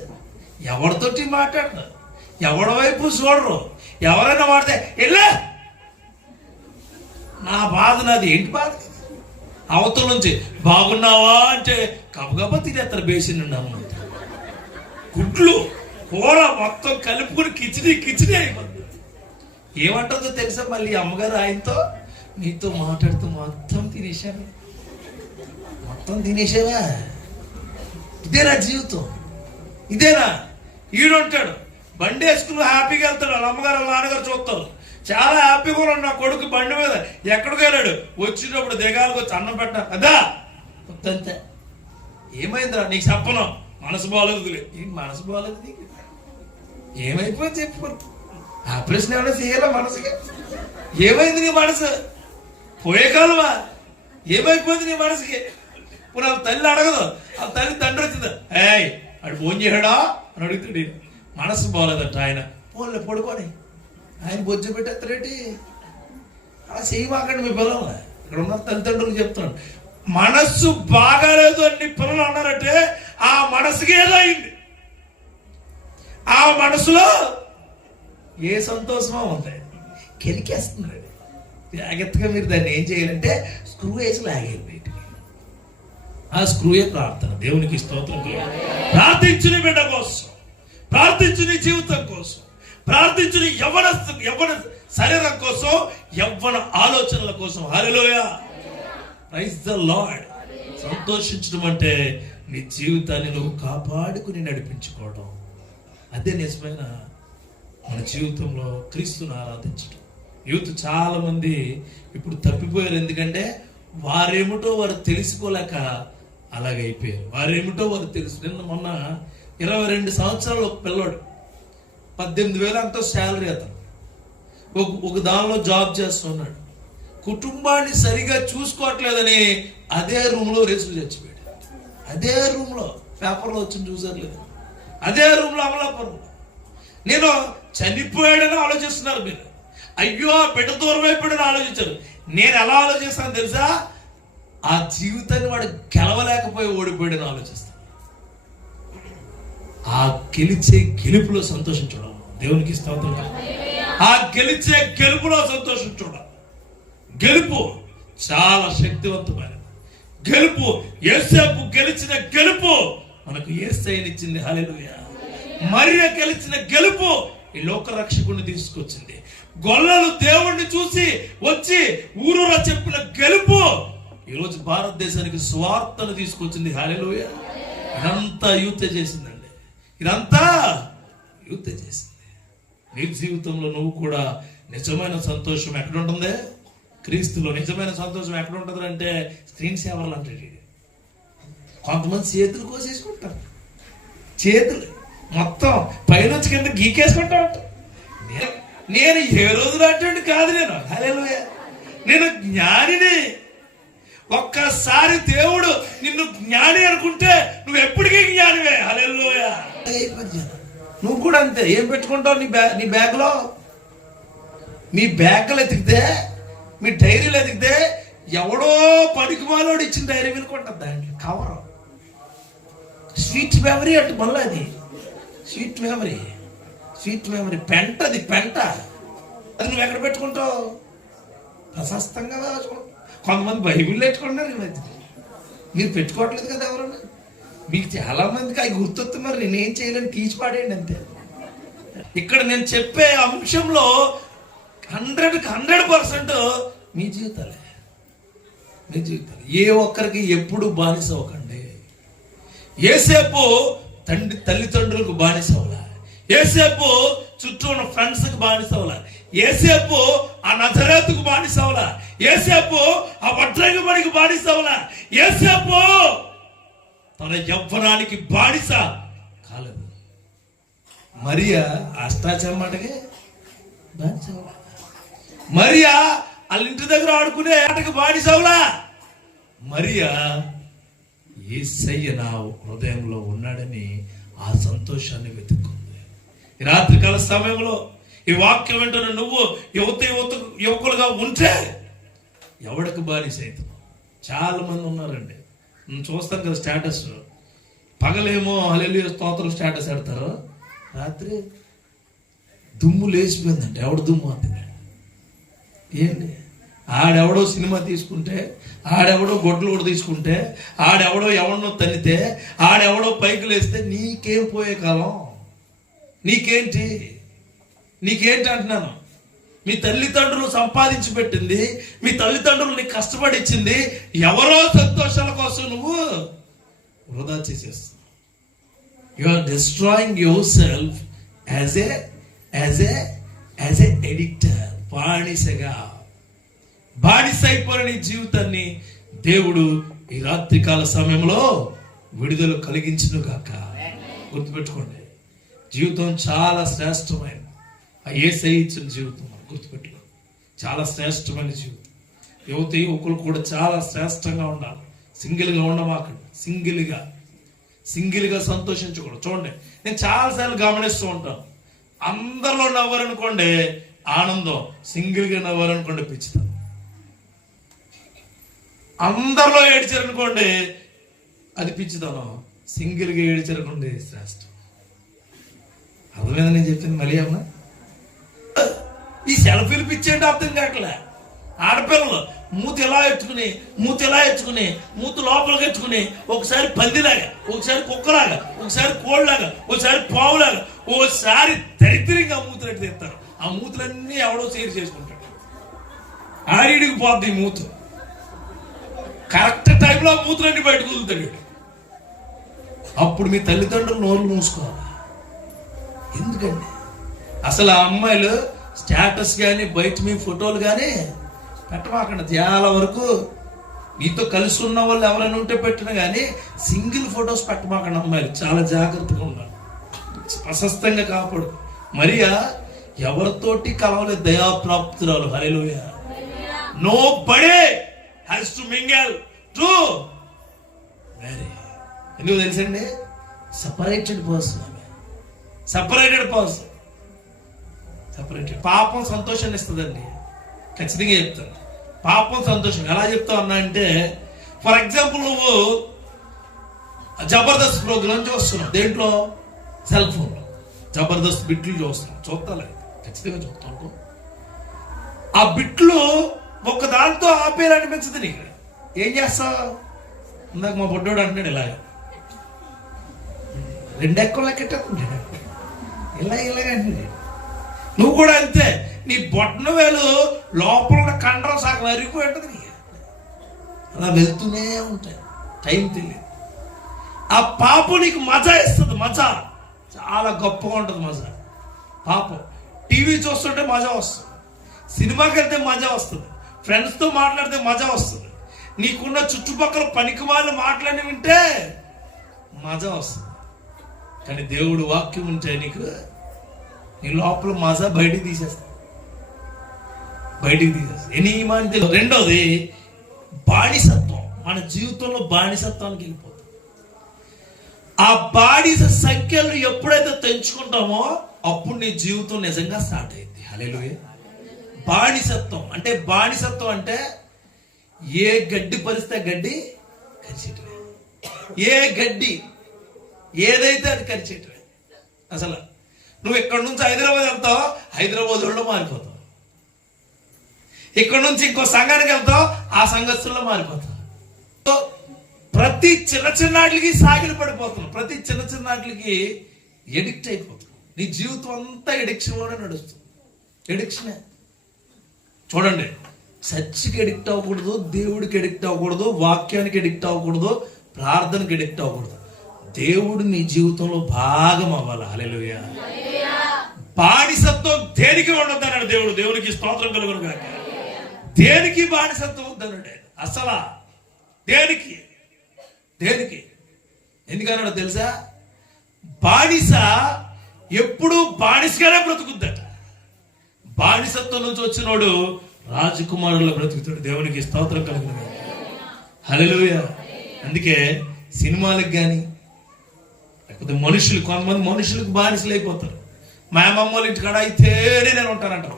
ఎవరితోటి మాట్లాడరు, ఎవరి వైపు చూడరు. ఎవరైనా వాడితే వెళ్ళా, నా బాధ నాది. ఏంటి బాధ? అవతల నుంచి బాగున్నావా అంటే కబగబా తినేస్తారు. బేసిన్ అమ్మ గుడ్లు కూర మొత్తం కలుపుకుని కిచిడి అయిపోతుంది. ఏమంటుందో తెలుసా? మళ్ళీ అమ్మగారు ఆయనతో, నీతో మాట్లాడుతూ మొత్తం తినేసావా? ఇదేనా జీవితం? ఇదేనా? ఈడుంటాడు బండి వేసుకుని హ్యాపీగా వెళ్తాడు, వాళ్ళ అమ్మగారు వాళ్ళ నాన్నగారు చూస్తారు. చాలా హ్యాపీగా ఉన్నాడు నా కొడుకు బండి మీద. ఎక్కడికి వెళ్ళాడు, వచ్చేటప్పుడు దిగాలకు వచ్చి అన్నం పెట్టా అదా అంతే. ఏమైందిరా నీకు చెప్పను, మనసు బాగోలేదులే. మనసు బాగోలేదు నీకు, ఏమైపోయింది చెప్పు. ఆపరేషన్ ఏమైనా చేయాలా మనసుకి? ఏమైంది నీ మనసు? పోయే కాలమా? ఏమైపోయింది నీ మనసుకి? ఇప్పుడు ఆ తల్లి అడగదు, ఆ తల్లి తండ్రి వచ్చిందా, ఏయ్ అడు ఫోన్ చేయడా అని అడుగుతాడు. మనసు బాగోలేదట ఆయన. ఫోన్లో పడుకోని ఆయన బొజ్జు పెట్టేస్తారేంటి? అలా చేయమాకండి మీ పిల్లలు. ఇక్కడ ఉన్న తల్లిదండ్రులు చెప్తున్నాడు, మనస్సు బాగాలేదు అని పిల్లలు అన్నారంటే ఆ మనసుకి ఏదో అయింది. ఆ మనసులో ఏ సంతోషమో ఉంది, కెలికేస్తున్నాడు. జాగ్రత్తగా మీరు దాన్ని ఏం చేయాలంటే స్క్రూ వేసి లాగేది బయటికి. ఆ స్క్రూయే ప్రార్థన. దేవునికి స్తోత్రం. ప్రార్థించిన బిడ్డ కోసం, ప్రార్థించిన జీవితం కోసం, ప్రార్థించిన యవ్వన శరీరం కోసం, యవ్వన ఆలోచనల కోసం. హల్లెలూయా, ప్రైజ్ ద లార్డ్. సంతోషించడం అంటే నీ జీవితాన్ని నువ్వు కాపాడుకుని నడిపించుకోవడం. అదే నిజమైన మన జీవితంలో క్రీస్తుని ఆరాధించడం. యూత్ చాలా మంది ఇప్పుడు తప్పిపోయారు. ఎందుకంటే వారేమిటో వారు తెలుసుకోలేక అలాగైపోయారు. వారేమిటో వారు తెలుసు. నిన్న మొన్న 22 సంవత్సరాలు ఒక పిల్లోడు 18,000 అంతా శాలరీ, అతను ఒక దానిలో జాబ్ చేస్తున్నాడు. కుటుంబాన్ని సరిగా చూసుకోవట్లేదని అదే రూమ్లో రేసులు చచ్చిపోయాడు. అదే రూమ్లో పేపర్లో వచ్చింది, చూసారు లేదు? అదే రూమ్లో అమలాపురంలో. నేను చనిపోయాడని ఆలోచిస్తున్నారు మీరు. అయ్యో బిడ్డ దూరం అయిపోయాడని ఆలోచించారు. నేను ఎలా ఆలోచిస్తాను తెలుసా? ఆ జీవితాన్ని వాడు గెలవలేకపోయి ఓడిపోయాడని ఆలోచిస్తాను. ఆ గెలిచే గెలుపులో సంతోషించడం. దేవునికి స్తోత్రం. ఆ గెలిచే గెలుపులో సంతోషించడం. గెలుపు చాలా శక్తివంతమైనది. గెలుపు, యేసేపు గెలిచిన గెలుపు మనకు యేసయ్యనిచ్చింది. హల్లెలూయా. మరియ గెలిచిన గెలుపు ఈ లోక రక్షకుడిని తీసుకొచ్చింది. గొల్లలు దేవుణ్ణి చూసి వచ్చి ఊరూరా చెప్పిన గెలుపు ఈరోజు భారతదేశానికి స్వార్థను తీసుకొచ్చింది. హల్లెలూయా. ఇదంతా యూత్ చేసిందండి. ఇదంతా యూత్ చేసింది. నీ జీవితంలో నువ్వు కూడా నిజమైన సంతోషం ఎక్కడ ఉంటుంది? క్రీస్తులో. నిజమైన సంతోషం ఎక్కడ ఉంటుంది అంటే స్క్రీన్ సేవర్లు అంటాడు. కొంతమంది చేతులు కోసేసుకుంటారు, చేతులు మొత్తం పైనుంచి కింద గీకేసుకుంటా ఉంటారు. నేను ఏ రోజులు అంటే కాదు, నేను హల్లెలూయా, నేను జ్ఞానిని. ఒక్కసారి దేవుడు నిన్ను జ్ఞాని అనుకుంటే నువ్వు ఎప్పటికీ జ్ఞానివే. హల్లెలూయా. నువ్వు కూడా అంతే. ఏం పెట్టుకుంటావు నీ బ్యాగ్లో? మీ బ్యాగ్లు ఎతికితే, మీ డైరీలు ఎతికితే ఎవడో పనికిమాలోడు ఇచ్చిన డైరీ వినుకుంటుంది. దాంట్లో కవర్ స్వీట్ మెమరీ అంటే మళ్ళీ అది స్వీట్ మెమరీ పెంట. అది పెంట. అది నువ్వు ఎక్కడ పెట్టుకుంటావు? ప్రశస్తంగా కొంతమంది బైబిల్ పెట్టుకుంటారు. మీరు పెట్టుకోవట్లేదు కదా ఎవరన్నా. మీకు చాలా మందికి అవి గుర్తొస్తే మరి నేనేం చేయలేని తీసి పాడేయండి అంతే. ఇక్కడ నేను చెప్పే అంశంలో 100% మీ జీవితాలే. ఏ ఒక్కరికి ఎప్పుడు బానిస అవ్వకండి. యేసేపు తల్లిదండ్రులకు బానిస అవ్వలా. యేసేపు చుట్టూ ఉన్న ఫ్రెండ్స్ కి బానిస అవ్వలా. యేసేపు ఆ నజరేతుకు బానిస అవ్వలా. యేసేపు ఆ వడ్రంగి పనికి బానిస అవ్వలా. యేసేపు తన యవ్వనానికి బానిస కాలేదు. మరియా అష్టాచమ్మటకి బానిస అవ్వలా. మరియా వాళ్ళ ఇంటి దగ్గర ఆడుకునే ఆటకి బానిస అవ్వలా. మరియా యేసయ్య నా హృదయంలో ఉన్నాడని ఆ సంతోషాన్ని వెతుక్కుంది. ఈ రాత్రికాల సమయంలో ఈ వాక్యం వింటున్న నువ్వు యువకులుగా ఉంటే ఎవడికి బానిస అవుతున్నావు? చాలా మంది ఉన్నారండి. చూస్తాం కదా స్టేటస్. పగలేమో హల్లెలూయా స్తోత్రం స్టేటస్ పెడతారు, రాత్రి దుమ్ము లేచిపోయిందంటే ఎవడు దుమ్ము అంటున్నాడు. ఏంటి? ఆడెవడో సినిమా తీసుకుంటే, ఆడెవడో గొడ్లు కూడా తీసుకుంటే, ఆడెవడో ఎవడనో తన్నితే, ఆడెవడో పైకి లేస్తే నీకేం పోయే కాలం? నీకేంటి అంటున్నాను. మీ తల్లిదండ్రులు సంపాదించి పెట్టింది, మీ తల్లిదండ్రులు నీకు కష్టపడి ఇచ్చింది, ఎవరో సంతోషాల కోసం నువ్వు వృధా చేసేస్తావు. You are destroying yourself as a addictor. బానిస అయిపోయిన నీ జీవితాన్ని దేవుడు ఈ రాత్రికాల సమయంలో విడుదల కలిగించును గాక. గుర్తుపెట్టుకోండి, జీవితం చాలా శ్రేష్టమైన ఆ యేసయ్య ఇచ్చిన జీవితం గుర్తుపెట్టుకోండి. చాలా శ్రేష్టమైన జీవితం. యువత యువకులు కూడా చాలా శ్రేష్టంగా ఉండాలి. సింగిల్గా ఉండమాకండి. సింగిల్గా సంతోషించకూడదు. చూడండి, నేను చాలాసార్లు గమనిస్తూ ఉంటాను, అందరిలో నవ్వారనుకోండి ఆనందం, సింగిల్గా నవ్వారనుకోండి పిచ్చితం. అందరిలో ఏడ్చారనుకోండి అది పిచ్చితనం, సింగిల్గా ఏడ్చారనుకోండి శ్రేష్టం. అర్థమైందా నేను చెప్పింది? మళ్ళీ అమ్మా, ఈ సెల్ఫీలు పిచ్చేంటి అర్థం కావట్లే. ఆడపిల్లలు మూతి ఎలా ఎత్తుకుని మూతి లోపలికి ఎత్తుకుని ఒకసారి పందిలాగా, ఒకసారి కుక్కలాగా, ఒకసారి కోళ్ళలాగా, ఒకసారి పావులాగా, ఓసారి దరిద్రంగా మూతులెట్టు తెస్తారు. ఆ మూతులన్నీ ఎవడో షేర్ చేసుకుంటాడు. ఆడికి పోద్ది ఈ మూతు. కరెక్ట్ టైంలో ఆ మూతులన్నీ బయటకు వదులుతాడు. అప్పుడు మీ తల్లిదండ్రులు నోరు మూసుకోవాలి. ఎందుకండి అసలు ఆ అమ్మాయిలు స్టేటస్ కానీ బయట మీ ఫోటోలు కానీ పెట్టమాకండి. చాలా వరకు మీతో కలిసి ఉన్న వాళ్ళు ఎవరైనా ఉంటే పెట్టినా కానీ సింగిల్ ఫొటోస్ పెట్టమాకండి. అమ్మాయిలు చాలా జాగ్రత్తగా ఉండాలి, ప్రశస్తంగా కాపాడు. మరియా ఎవరితోటి కలవలేదు, దయాప్రాప్తురాలు. Hallelujah. Nobody has to mingle to marry. ఎందుకు తెలుసండి? Separated person. పాపం సంతోషాన్ని ఇస్తుందండి. ఖచ్చితంగా చెప్తాను, పాపం సంతోషం. ఎలా చెప్తావు అన్నా అంటే, ఫర్ ఎగ్జాంపుల్ నువ్వు జబర్దస్త్ ప్రోగ్రామ్ చూస్తున్నావు, దేంట్లో? సెల్ ఫోన్లో జబర్దస్త్ బిట్లు చూస్తాలే, ఖచ్చితంగా చూస్తాను. ఆ బిట్లు ఒక దాంతో ఆపేయాలనిపించదు నీకు. ఏం చేస్తావు? ఇందాక మా బొడ్డోడు అంటున్నాడు ఇలాగ, రెండెక్కలు లెక్కెట్టాడు ఇలాగంటే నువ్వు కూడా అంతే. నీ బొట్టన వేలు లోపల కండరం సగం అరిగిపోయి ఉంటుంది. నీకు అలా వెళ్తూనే ఉంటాయి, టైం తెలియదు. ఆ పాపం నీకు మజా ఇస్తుంది. మజా చాలా గొప్పగా ఉంటుంది. మజా పాపం. టీవీ చూస్తుంటే మజా వస్తుంది, సినిమాకి వెళ్తే మజా వస్తుంది, ఫ్రెండ్స్తో మాట్లాడితే మజా వస్తుంది, నీకున్న చుట్టుపక్కల పనికి వాళ్ళు మాట్లాడి వింటే మజా వస్తుంది. కానీ దేవుడు వాక్యం ఉంటే నీకు నీ లోపల మజా బయటికి తీసేస్తా. ఎనీ మంది. రెండోది బానిసత్వం. మన జీవితంలో బానిసత్వానికి వెళ్ళిపోతాం. ఆ బానిస సంఖ్యలు ఎప్పుడైతే తెంచుకుంటామో అప్పుడు నీ జీవితం నిజంగా స్టార్ట్ అయింది. హల్లెలూయా. బానిసత్వం అంటే ఏ గడ్డి పరిస్తే గడ్డి కరిచేయటమే. ఏ గడ్డి ఏదైతే అది కరిచేయటమే. అసలు నువ్వు ఇక్కడ నుంచి హైదరాబాద్ వెళ్తావు, హైదరాబాద్ లో మారిపోతావు. ఇక్కడ నుంచి ఇంకో సంఘానికి వెళ్తావు, ఆ సంఘస్థుల్లో మారిపోతావు. ప్రతి చిన్నటికి సాగిలి పడిపోతున్నావు, ప్రతి చిన్నటికి ఎడిక్ట్ అయిపోతున్నావు. నీ జీవితం అంతా ఎడిక్షన్లోనే నడుస్తుంది. ఎడిక్షనే. చూడండి, చర్చికి ఎడిక్ట్ అవ్వకూడదు, దేవుడికి ఎడిక్ట్ అవ్వకూడదు, వాక్యానికి ఎడిక్ట్ అవ్వకూడదు, ప్రార్థనకి ఎడిక్ట్ అవ్వకూడదు. దేవుడు నీ జీవితంలో భాగం అవ్వాలి. హల్లెలూయా. బానిసత్వం దేనికి ఉండొద్దు అన్నాడు దేవుడు. దేవునికి స్తోత్రం కలుగును గాక. దేనికి బానిసత్వం వద్దన్నాడు అసలు. దేనికి ఎందుకన్నాడో తెలుసా? బానిస ఎప్పుడు బానిసగానే బ్రతుకుద్దట. బానిసత్వం నుంచి వచ్చినోడు రాజకుమారుల్లో బ్రతుకుతాడు. దేవునికి స్తోత్రం కలుగును గాక. హల్లెలూయా. అందుకే సినిమాలకు కానీ లేకపోతే కొంతమంది మనుషులకు బానిసలు అయిపోతారు. మా అమ్మమ్మ వాళ్ళ ఇంటికాడ అయితేనే నేను ఉంటానంటారు.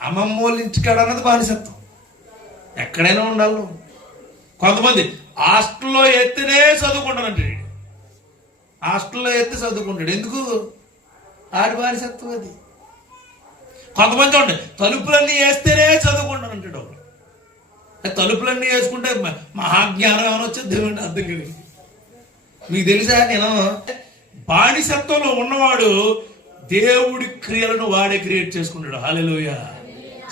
అమ్మమ్మ వాళ్ళ ఇంటికాడ అన్నది బానిసత్వం. ఎక్కడైనా ఉండాలి. కొంతమంది హాస్టల్లో ఎత్తినే చదువుకుంటానంటే, హాస్టల్లో ఎత్తి చదువుకుంటాడు. ఎందుకు? ఆడి బానిసత్వం అది. కొంతమంది చూడండి, తలుపులన్నీ వేస్తేనే చదువుకుంటానంటాడు. తలుపులన్నీ వేసుకుంటే మహాజ్ఞానం ఏమైనా వచ్చేది దేవుడిని అర్థం కలిగి. మీకు తెలుసా, నేను బానిసత్వంలో ఉన్నవాడు దేవుడి క్రియలను వాడే క్రియేట్ చేసుకుంటాడు. హల్లెలూయా.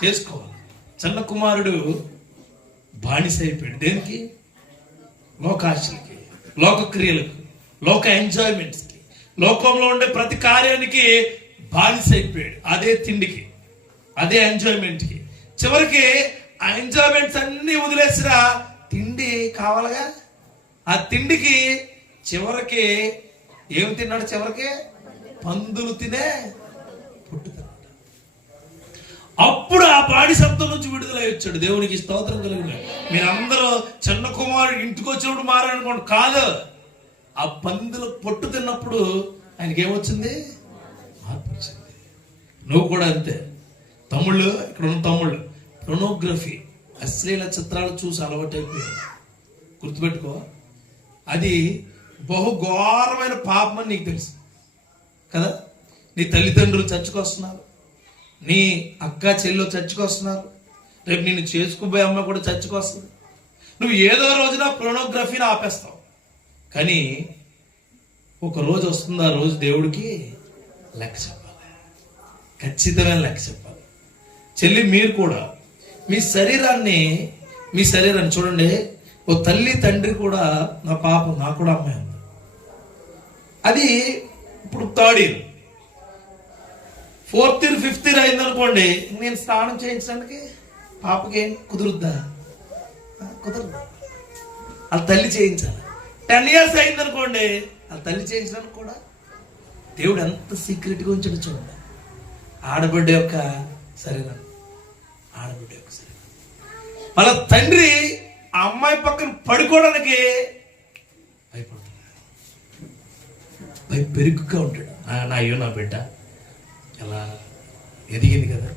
చేసుకోవాలి. చిన్న కుమారుడు బానిస అయిపోయాడు. దేనికి? లోకాశలకి, లోక క్రియలకు, లోక ఎంజాయ్మెంట్స్కి, లోకంలో ఉండే ప్రతి కార్యానికి బానిస అయిపోయాడు. అదే తిండికి, అదే ఎంజాయ్మెంట్కి. చివరికి ఆ ఎంజాయ్మెంట్స్ అన్ని వదిలేసిరా, తిండి కావాలగా. ఆ తిండికి చివరికి ఏం తిన్నాడు? చివరికి పందులు తినే పుట్టు తిన్నాడు. అప్పుడు ఆ పాడి శబ్దం నుంచి విడుదలై వచ్చాడు. దేవునికి స్తోత్రం కలిగిన. మీరందరూ చిన్న కుమారుడు ఇంటికి వచ్చినప్పుడు మారనుకోండి, కాదు. ఆ పందులు పొట్టు తిన్నప్పుడు ఆయనకి ఏమొచ్చింది? మార్పు వచ్చింది. నువ్వు కూడా అంతే. తమ్ముళ్ళు, ఇక్కడ ఉన్న తమ్ముళ్ళు, పొర్నోగ్రఫీ, అశ్లీల చిత్రాలు చూసి అలవాటైపోయావు. గుర్తుపెట్టుకో, అది బహుఘోరమైన పాపం అని నీకు తెలుసు కదా. నీ తల్లిదండ్రులు చర్చకొస్తున్నారు, నీ అక్క చెల్లెలు చర్చకొస్తున్నారు, రేపు నిన్ను చేసుకుపోయే అమ్మ కూడా చర్చకొస్తుంది. నువ్వు ఏదో రోజున పొర్నోగ్రఫీని ఆపేస్తావు. కానీ ఒక రోజు వస్తుంది, ఆ రోజు దేవుడికి లెక్క చెప్పాలి, ఖచ్చితమైన లెక్క చెప్పాలి. చెల్లి, మీరు కూడా మీ శరీరాన్ని చూడండి. ఓ తల్లి తండ్రి కూడా, నా పాపం, నాకు కూడా అమ్మాయి ఉంది, అది ఇప్పుడు 3rd year 4th year 5th year అయిందనుకోండి, నేను స్నానం చేయించడానికి పాపకి ఏం కుదురుద్దా? కుదరదు. వాళ్ళ తల్లి చేయించాలి. 10 years అయిందనుకోండి, వాళ్ళ తల్లి చేయించడానికి కూడా దేవుడు ఎంత సీక్రెట్గా ఉంచాడు చూడండి. ఆడబిడ్డ యొక్క శరీరం, ఆడబిడ్డ యొక్క శరీరం. వాళ్ళ తండ్రి ఆ అమ్మాయి పక్కన పడుకోవడానికి భయపడుతున్నాడు, పెరుగుగా ఉంటాడు. అయ్యో నా బిడ్డ ఎలా ఎదిగింది కదా.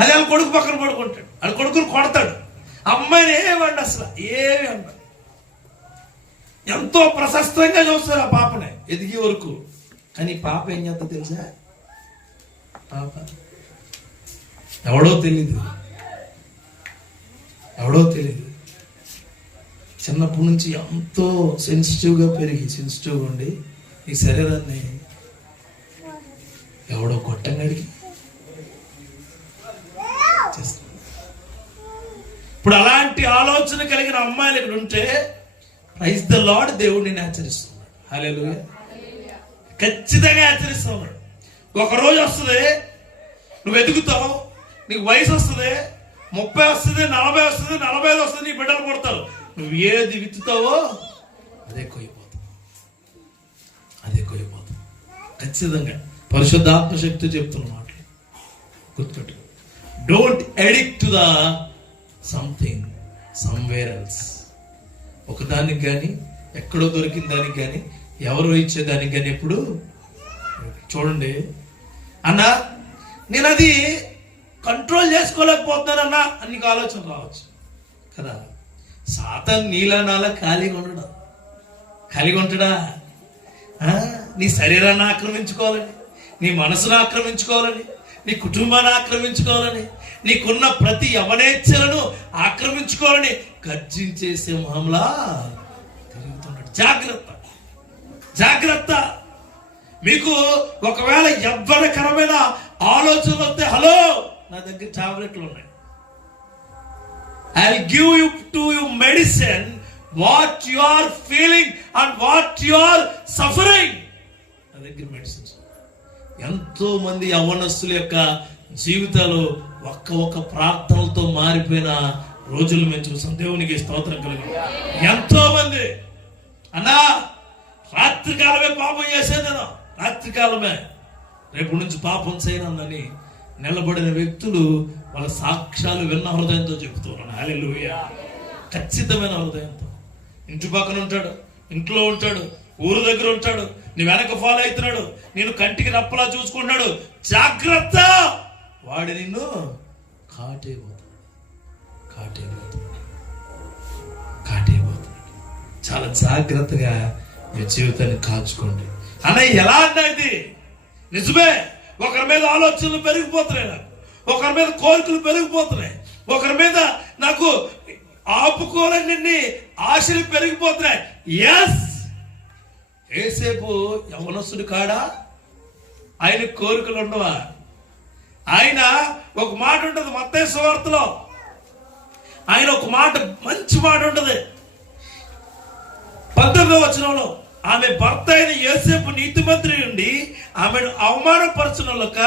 అదే వాళ్ళ కొడుకు పక్కన పడుకుంటాడు, వాళ్ళ కొడుకుని కొడతాడు. అమ్మాయిని ఏమండి, అసలు ఏమి అంటారు. ఎంతో ప్రశస్తంగా చూస్తారు ఆ పాపనే ఎదిగే వరకు. కానీ పాప ఏం చేస్తా తెలుసా? పాప ఎవడో తెలీదు, చిన్నప్పటి నుంచి ఎంతో సెన్సిటివ్గా సెన్సిటివ్గా ఉండి ఈ శరీరాన్ని ఎవడో కొట్టంగడికి చేస్తాడు. ఇప్పుడు అలాంటి ఆలోచన కలిగిన అమ్మాయిలు ఇక్కడ ఉంటే, ప్రైజ్ ద లార్డ్, దేవుడిని ఆచరిస్తున్నాడు. హల్లెలూయా. ఖచ్చితంగా ఆచరిస్తున్నాడు. ఒక రోజు వస్తుంది, నువ్వు ఎదుగుతావు, నీకు వయసు వస్తుంది, 30 వస్తుంది, 40 వస్తుంది, 45 వస్తుంది, నీ బిడ్డలు పుడతారు. నువ్వు ఏది విత్తుతావో అదే కొయ్యిపోతావు. ఖచ్చితంగా పరిశుద్ధాత్మ శక్తి చెప్తున్న మాటలు గుర్తుపెట్టు. Don't addict to the something somewhere else. ఒకదానికి కానీ, ఎక్కడో దొరికిన దానికి కానీ, ఎవరో ఇచ్చేదానికి కానీ ఎప్పుడు చూడండి. అన్నా, నేను అది కంట్రోల్ చేసుకోలేకపోతున్నానన్నా అని నీకు ఆలోచన రావచ్చు కదా. సాతాను నీలా నాలా ఖాళీగా ఉంటాడా? నీ శరీరాన్ని ఆక్రమించుకోవాలని, నీ మనసును ఆక్రమించుకోవాలని, నీ కుటుంబాన్ని ఆక్రమించుకోవాలని, నీకున్న ప్రతి యవనేచ్ఛలను ఆక్రమించుకోవాలని గర్జించే సింహంలా తిరుగుతున్నాడు. జాగ్రత్త. మీకు ఒకవేళ యవ్వనకరమైన ఆలోచనలు వస్తే, హలో, నా దగ్గర టాబ్లెట్లు ఉన్నాయి. I'll give you medicine what you are feeling and what you are suffering. నా దగ్గర మెడిసిన్స్. ఎంతో మంది యవ్వనస్తుల యొక్క జీవితాలు ఒక్క ప్రార్థనలతో మారిపోయిన రోజులు మేము చూసాం. దేవునికి స్తోత్రం కలుగు. ఎంతో మంది, అన్నా, రాత్రికాలమే పాపం చేసేది, రాత్రికాలమే రేపు నుంచి పాపం చేయనని నిలబడిన వ్యక్తులు వాళ్ళ సాక్ష్యాలు విన్న హృదయంతో చెబుతున్నారు. హల్లెలూయా. ఖచ్చితమైన హృదయంతో. ఇంటి పక్కన ఉంటాడు, ఇంట్లో ఉంటాడు, ఊరు దగ్గర ఉంటాడు, నీ వెనక ఫాలో అవుతున్నాడు, నేను కంటికి రప్పలా చూసుకుంటున్నాడు. జాగ్రత్త, వాడు నిన్ను కాటేయబోతున్నాడు. చాలా జాగ్రత్తగా మీ జీవితాన్ని కాచుకోండి. అన్నయ్య, ఎలా అన్నా ఇది నిజమే. ఒకరి మీద ఆలోచనలు పెరిగిపోతున్నాయి, నాకు ఒకరి మీద కోరికలు పెరిగిపోతున్నాయి, ఒకరి మీద నాకు ఆపుకోలేని ఆశలు పెరిగిపోతున్నాయి. ఎస్, ఏసేపు యవనస్తుడు కాడా? ఆయన కోరికలు ఉండవా? ఆయన ఒక మాట ఉంటుంది మత్తయి సువార్తలో, ఆయన ఒక మాట, మంచి మాట ఉంటుంది 19వ వచనంలో. ఆమె భర్త అయిన యోసేపు నీతిమంత్రి ఉండి ఆమెను అవమానపరచునొల్లక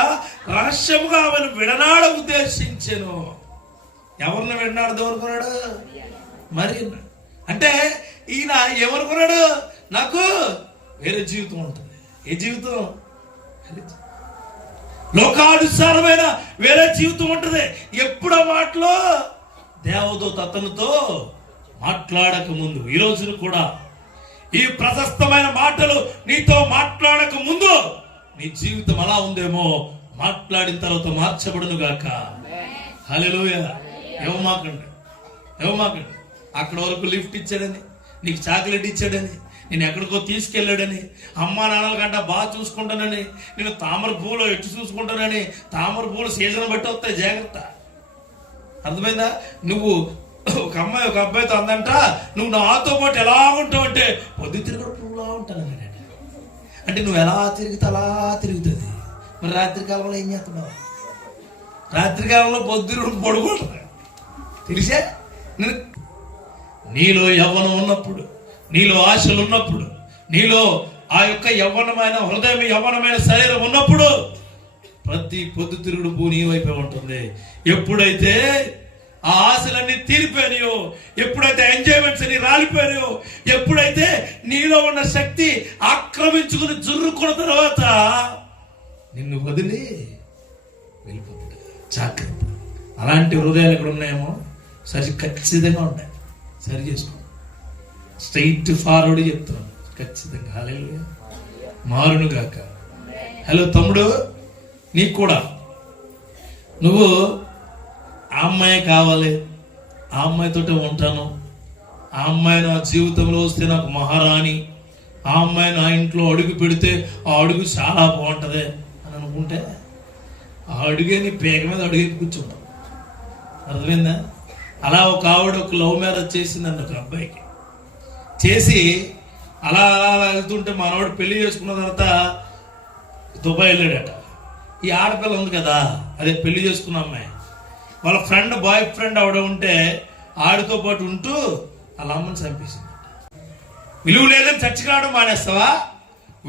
రహస్యముగా ఆమెను విడనాడ ఉద్దేశించెను. ఎవరిని విడనాడదు అనుకున్నాడు? మరి అంటే ఈయన ఏమనుకున్నాడు? నాకు వేరే జీవితం ఉంటుంది. ఏ జీవితం? లోకానుసారమైన వేరే జీవితం ఉంటుంది. ఎప్పుడు ఆ మాటలో దేవదూత అతనితో మాట్లాడక ముందు, ఈ రోజును కూడా ఈ ప్రశస్తమైన మాటలు నీతో మాట్లాడక ముందు నీ జీవితం అలా ఉందేమో, మాట్లాడిన తర్వాత మార్చబడును గాక. హల్లెలూయా. ఏమాకండి. అక్కడ వరకు లిఫ్ట్ ఇచ్చాడని, నీకు చాక్లెట్ ఇచ్చాడని, నేను ఎక్కడికో తీసుకెళ్ళాడని, అమ్మా నాన్నల కంటే బాగా చూసుకుంటానని, నేను తామర పువ్వులో ఎట్టు చూసుకుంటానని, తామర పువ్వులు సీజన్ బట్టి వస్తాయి, జాగ్రత్త. అర్థమైందా? నువ్వు ఒక అమ్మాయి ఒక అబ్బాయితో అందంట, నువ్వు నాతో పాటు ఎలా ఉంటావు అంటే పొద్దుతిరుగుడు పువ్వులా ఉంటాను అంటే నువ్వు ఎలా తిరిగితే అలా తిరుగుతుంది. మరి రాత్రి కాలంలో ఏం చేస్తున్నావు? రాత్రి కాలంలో పొద్దుతిరుగుడు పడుకుంటుంది. తెలిసే? నీలో యవ్వనం ఉన్నప్పుడు, నీలో ఆశలు ఉన్నప్పుడు, నీలో ఆ యొక్క యవ్వనమైన హృదయం, యవ్వనమైన శరీరం ఉన్నప్పుడు ప్రతి పొద్దుతిరుగుడు పువ్వు నీ వైపే ఉంటుంది. ఎప్పుడైతే ఆ ఆశలన్నీ తీరిపోయినాయో, ఎప్పుడైతే ఎంజాయ్మెంట్స్ అన్ని రాలిపోయినాయో, ఎప్పుడైతే నీలో ఉన్న శక్తి ఆక్రమించుకుని జుర్రుకున్న తర్వాత నిన్ను వదిలి వెళ్ళిపోతుంది. జాగ్రత్త. అలాంటి హృదయాలు ఎక్కడ ఉన్నాయేమో ఖచ్చితంగా ఉంటాయి. సరి చేసుకో. స్ట్రైట్ ఫార్వర్డ్ చెప్తున్నాను ఖచ్చితంగా. హల్లెలూయా. మారును గాక. హలో తమ్ముడు, నీకు కూడా నువ్వు ఆ అమ్మాయి కావాలి, ఆ అమ్మాయితోటే ఉంటాను, ఆ అమ్మాయి నా జీవితంలో వస్తే నాకు మహారాణి, ఆ అమ్మాయి నా ఇంట్లో అడుగు పెడితే ఆ అడుగు చాలా బాగుంటుంది అని అనుకుంటే ఆ అడుగే నీ పేక మీద అడుగు కూర్చుంటావు. అర్థమైందా? అలా ఒక ఆవిడ ఒక లవ్ మ్యారేజ్ చేసిందండి ఒక అబ్బాయికి. చేసి అలా అలా వెళ్తుంటే మనవాడు పెళ్లి చేసుకున్న తర్వాత దుబాయ్ వెళ్ళాడట. ఈ ఆడపిల్ల ఉంది కదా, అదే పెళ్లి చేసుకున్న అమ్మాయి, వాళ్ళ ఫ్రెండ్ బాయ్ ఫ్రెండ్ ఆవిడ ఉంటే ఆడితో పాటు ఉంటూ వాళ్ళ అమ్మని చంపేసింది. విలువ లేదని చర్చికి రావడం మానేస్తావా?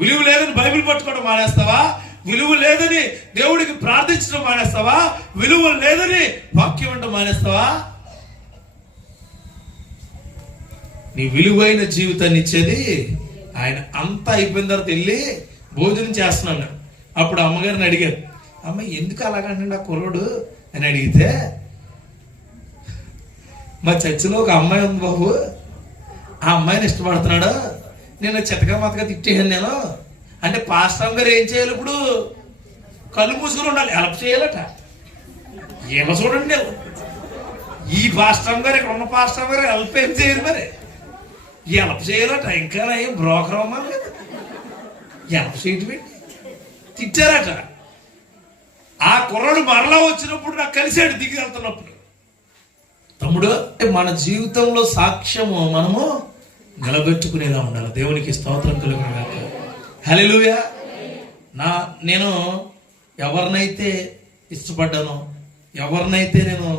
విలువ లేదని బైబిల్ పట్టుకోవడం మానేస్తావా? విలువ లేదని దేవుడికి ప్రార్థించడం మానేస్తావా? విలువ లేదని వాక్యం అంటే మానేస్తావా? నీ విలువైన జీవితాన్ని ఇచ్చేది ఆయన. అంతా అయిపోయిన తర్వాత వెళ్ళి భోజనం చేస్తున్నాను. అప్పుడు అమ్మగారిని అడిగారు, అమ్మ ఎందుకు అలాగంటే ఆ కుర్రోడు అని అడిగితే, మా చర్చిలో ఒక అమ్మాయి ఉంది బాబు, ఆ అమ్మాయిని ఇష్టపడుతున్నాడు, నేను చితక మతగా తిట్టేయాను నేను అంటే పాస్టర్ గారు ఏం చేయాలి? ఇప్పుడు కళ్ళు మూసుకుని ఉండాలి, హెల్ప్ చేయాలట. ఏమో చూడండి, ఈ పాస్టర్ గారు ఇక్కడ ఉన్న పాస్టర్ గారు హెల్ప్ ఏం చేయరు, మరి హెల్ప్ చేయాలట. ఇంకా ఏం బ్రోకర్ అమ్మాలి కదా, హెల్ప్ చేయటం పెట్టి తిట్టారట. ఆ కుర్రాడు మరలా వచ్చినప్పుడు నాకు కలిసాడు దిగి వెళ్తున్నప్పుడు. తమ్ముడు, మన జీవితంలో సాక్ష్యము మనము నిలబెట్టుకునేలా ఉండాలి. దేవునికి స్తోత్రం కలుగుగాక. హల్లెలూయా. నేను ఎవరినైతే ఇష్టపడ్డానో, ఎవరినైతే నేను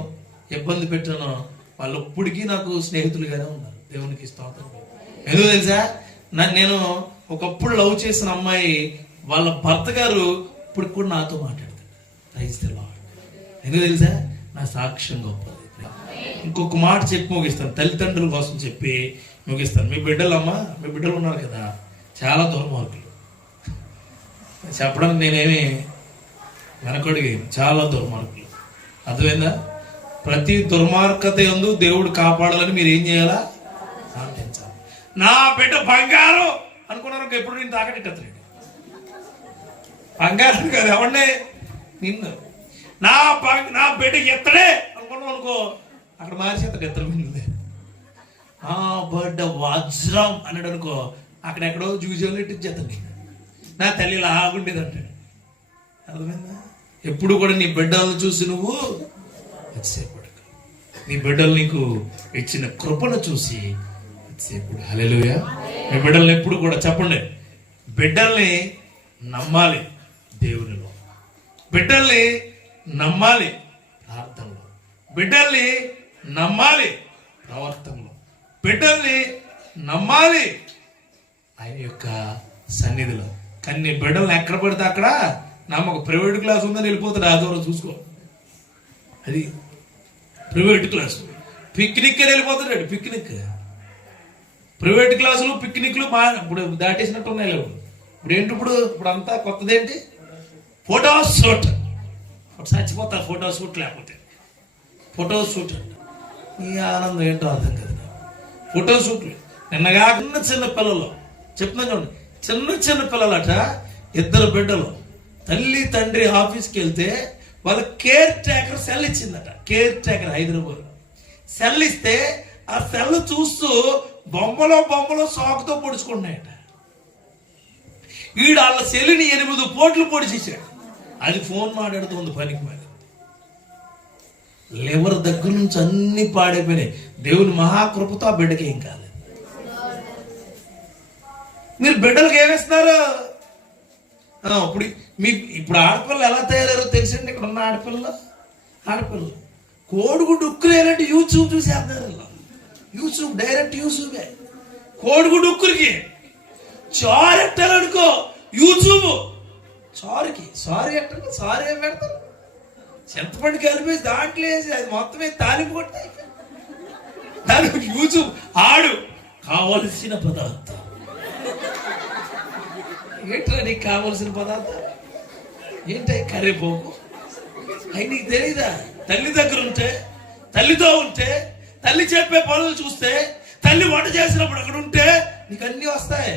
ఇబ్బంది పెట్టానో వాళ్ళు ఇప్పటికీ నాకు స్నేహితులుగానే ఉన్నారు. దేవునికి స్తోత్రం. ఎందుకు తెలుసా? నేను ఒకప్పుడు లవ్ చేసిన అమ్మాయి వాళ్ళ భర్త గారు ఇప్పుడు కూడా నాతో మాట్లాడతారు. ఎందుకు తెలుసా? నా సాక్ష్యం గొప్పది. ఇంకొక మాట చెప్పి ముగిస్తాను, తల్లిదండ్రుల కోసం చెప్పి ముగిస్తాను. మీ బిడ్డలమ్మా, మీ బిడ్డలు ఉన్నారు కదా, చాలా దుర్మార్గులు. చెప్పడానికి నేనేమి వెనకడిగి, చాలా దుర్మార్గులు. అర్థమైందా? ప్రతి దుర్మార్గత యందు దేవుడు కాపాడాలని మీరు ఏం చేయాలా? ప్రార్థించాలి. నా బిడ్డ బంగారు అనుకున్నారు, ఎప్పుడు నేను తాకటెట్టలేదు. బంగారం కాదు, ఎవరినే నిన్ను. నా బిడ్డ ఎత్తడే అనుకున్నావు అనుకో, అక్కడ మార్చి అతడు ఎత్తడం మింది. బిడ్డ వజ్రం అన్నాడు అనుకో, అక్కడెక్కడో జూజోలు ఇట్టించేతండి. నా తల్లి లాగుండేది అంటాడు. అర్థమైందా? ఎప్పుడు కూడా నీ బిడ్డలను చూసి నువ్వు అతిశయపడకు. నీ బిడ్డలు నీకు ఇచ్చిన కృపను చూసి అతిశయపడు. హల్లెలూయా. మీ బిడ్డల్ని ఎప్పుడు కూడా చెప్పండి, బిడ్డల్ని నమ్మాలి దేవునిలో, బిడ్డల్ని నమ్మాలి ప్రార్థనలో, బిడ్డల్ని నమ్మాలి ప్రవర్తనలో, బిడ్డల్ని నమ్మాలి ఆయన యొక్క సన్నిధిలో. కానీ నీ బిడ్డలను ఎక్కడ పడితే అక్కడ నమ్మకు. ప్రైవేట్ క్లాస్ ఉందని వెళ్ళిపోతాడు, ఆ దూరం చూసుకో. అది ప్రైవేట్ క్లాసు. పిక్నిక్ అని వెళ్ళిపోతాడు, పిక్నిక్. ప్రైవేట్ క్లాసులు పిక్నిక్లు ఇప్పుడు దాటేసినట్టు ఉన్నాయి లేవు. ఇప్పుడు అంతా కొత్తదేంటి, ఫోటో షూట్. చచ్చిపోతారు ఫోటో షూట్ లేకపోతే. ఫోటో షూట్ అంటే ఈ ఆనందం ఏంటో అర్థం కదా. ఫోటో షూట్లు నిన్నగా చిన్న పిల్లలు చెప్తున్నాను చూడండి, చిన్న పిల్లలట, 2 బిడ్డలు, తల్లి తండ్రి ఆఫీస్కి వెళ్తే వాళ్ళ కేర్ టేకర్ సెల్ ఇచ్చిందట. కేర్ టేకర్ హైదరాబాద్ సెల్ ఇస్తే ఆ సెల్ చూస్తూ బొమ్మలో సాకుతో పొడుచుకున్నాయట. వీడు వాళ్ళ సెల్లిని 8 పోట్లు పొడిచేసాడు. అది ఫోన్ మాట్లాడుతుంది పనికి మరి. లివర్ దగ్గర నుంచి అన్ని పాడైపోయినాయి. దేవుని మహాకృపతో ఆ బిడ్డకి ఏం కాలేదు. మీరు బిడ్డలకు ఏమిస్తున్నారు? ఇప్పుడు ఆడపిల్లలు ఎలా తయారయ్యారో తెలిసండి. ఇక్కడ ఉన్న ఆడపిల్లలు కోడిగుడ్డు ఉక్కులేనంటే యూట్యూబ్ చూసేస్తున్నారు. యూట్యూబ్ డైరెక్ట్ యూట్యూబే. కోడిగుడ్డు ఉక్కురికి చారు ఎట్టాలనుకో యూట్యూబ్. సారీ ఎట్టాలి, సారీ ఏం పెడతారు, చింతపండు కలిపేసి దాంట్లో వేసి అది మొత్తమే తాలింపు కొట్టాయి. దానికి యూట్యూబ్ ఆడు కావలసిన పదార్థం ఏంట్రా, నీకు కావలసిన పదార్థం ఏంటి? కరివేపాకు. అవి నీకు తెలీదా? తల్లి దగ్గర ఉంటే, తల్లితో ఉంటే, తల్లి చెప్పే పనులు చూస్తే, తల్లి వంట చేసినప్పుడు అక్కడ ఉంటే నీకు అన్నీ వస్తాయి.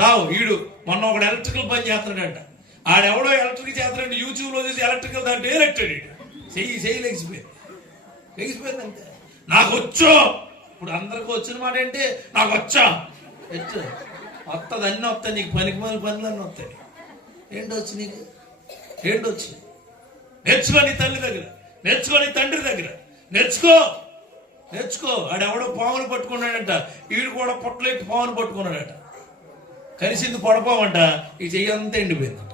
రావు. వీడు మొన్న ఒకడు ఎలక్ట్రికల్ పని చేస్తున్నాడంట. ఆడెవడో ఎలక్ట్రిక్ చేస్తున్నాడు, యూట్యూబ్లో చూసి ఎలక్ట్రికల్ దాంట్లో ఎలక్ట్రాడు. చెయ్యి లెగిసిపోయింది అంతే. నాకు వచ్చో. ఇప్పుడు అందరికి వచ్చిన మాట ఏంటి? నాకు వచ్చా. వస్తుంది, అన్నీ వస్తాయి నీకు. పనులు అన్నీ వస్తాయి. ఏంటొచ్చి నీకు? ఏంటొచ్చి? నేర్చుకో నీ తల్లి దగ్గర, నేర్చుకో నీ తండ్రి దగ్గర, నేర్చుకో. ఆడెవడో పాములు పట్టుకున్నాడంట, వీడు కూడా పొట్టలేటి పాములు పట్టుకున్నాడట. కలిసింది పొడపామంట, ఈ చెయ్యి అంతా ఎండిపోయిందంట.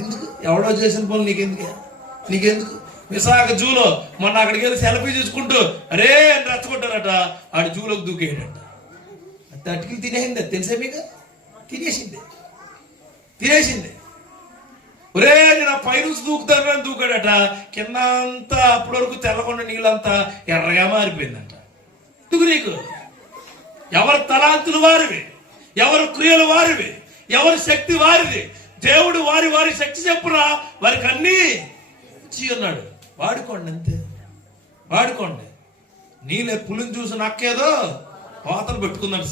ఎందుకు? ఎవడో చేసిన పనులు నీకెందుకు? విశాఖ జూలో మొన్న అక్కడికి వెళ్ళి సెల్ఫీ చూసుకుంటూ అరే అని రచ్చగొట్టారట. ఆడు జూలోకి దూకేయడంట. అటుకులు తినేసింది, తెలుసా మీకు? తినేసింది. ఒరే నేను పైనుంచి దూకుతాను దూకాడట. కింద అంతా అప్పటి వరకు తెల్లకుండా నీళ్ళంతా ఎర్రగా మారిపోయిందంట. ఎందుకు నీకు? ఎవరి తలాంతులు వారివి, ఎవరి క్రియలు వారివి, ఎవరి శక్తి వారిది. దేవుడు వారి శక్తి చెప్పురా వారికి అన్నీ ఇచ్చి ఉన్నాడు. వాడుకోండి అంతే, వాడుకోండి. నీళ్ళే పులిని చూసి నాకేదో కోతలు పెట్టుకుందాం.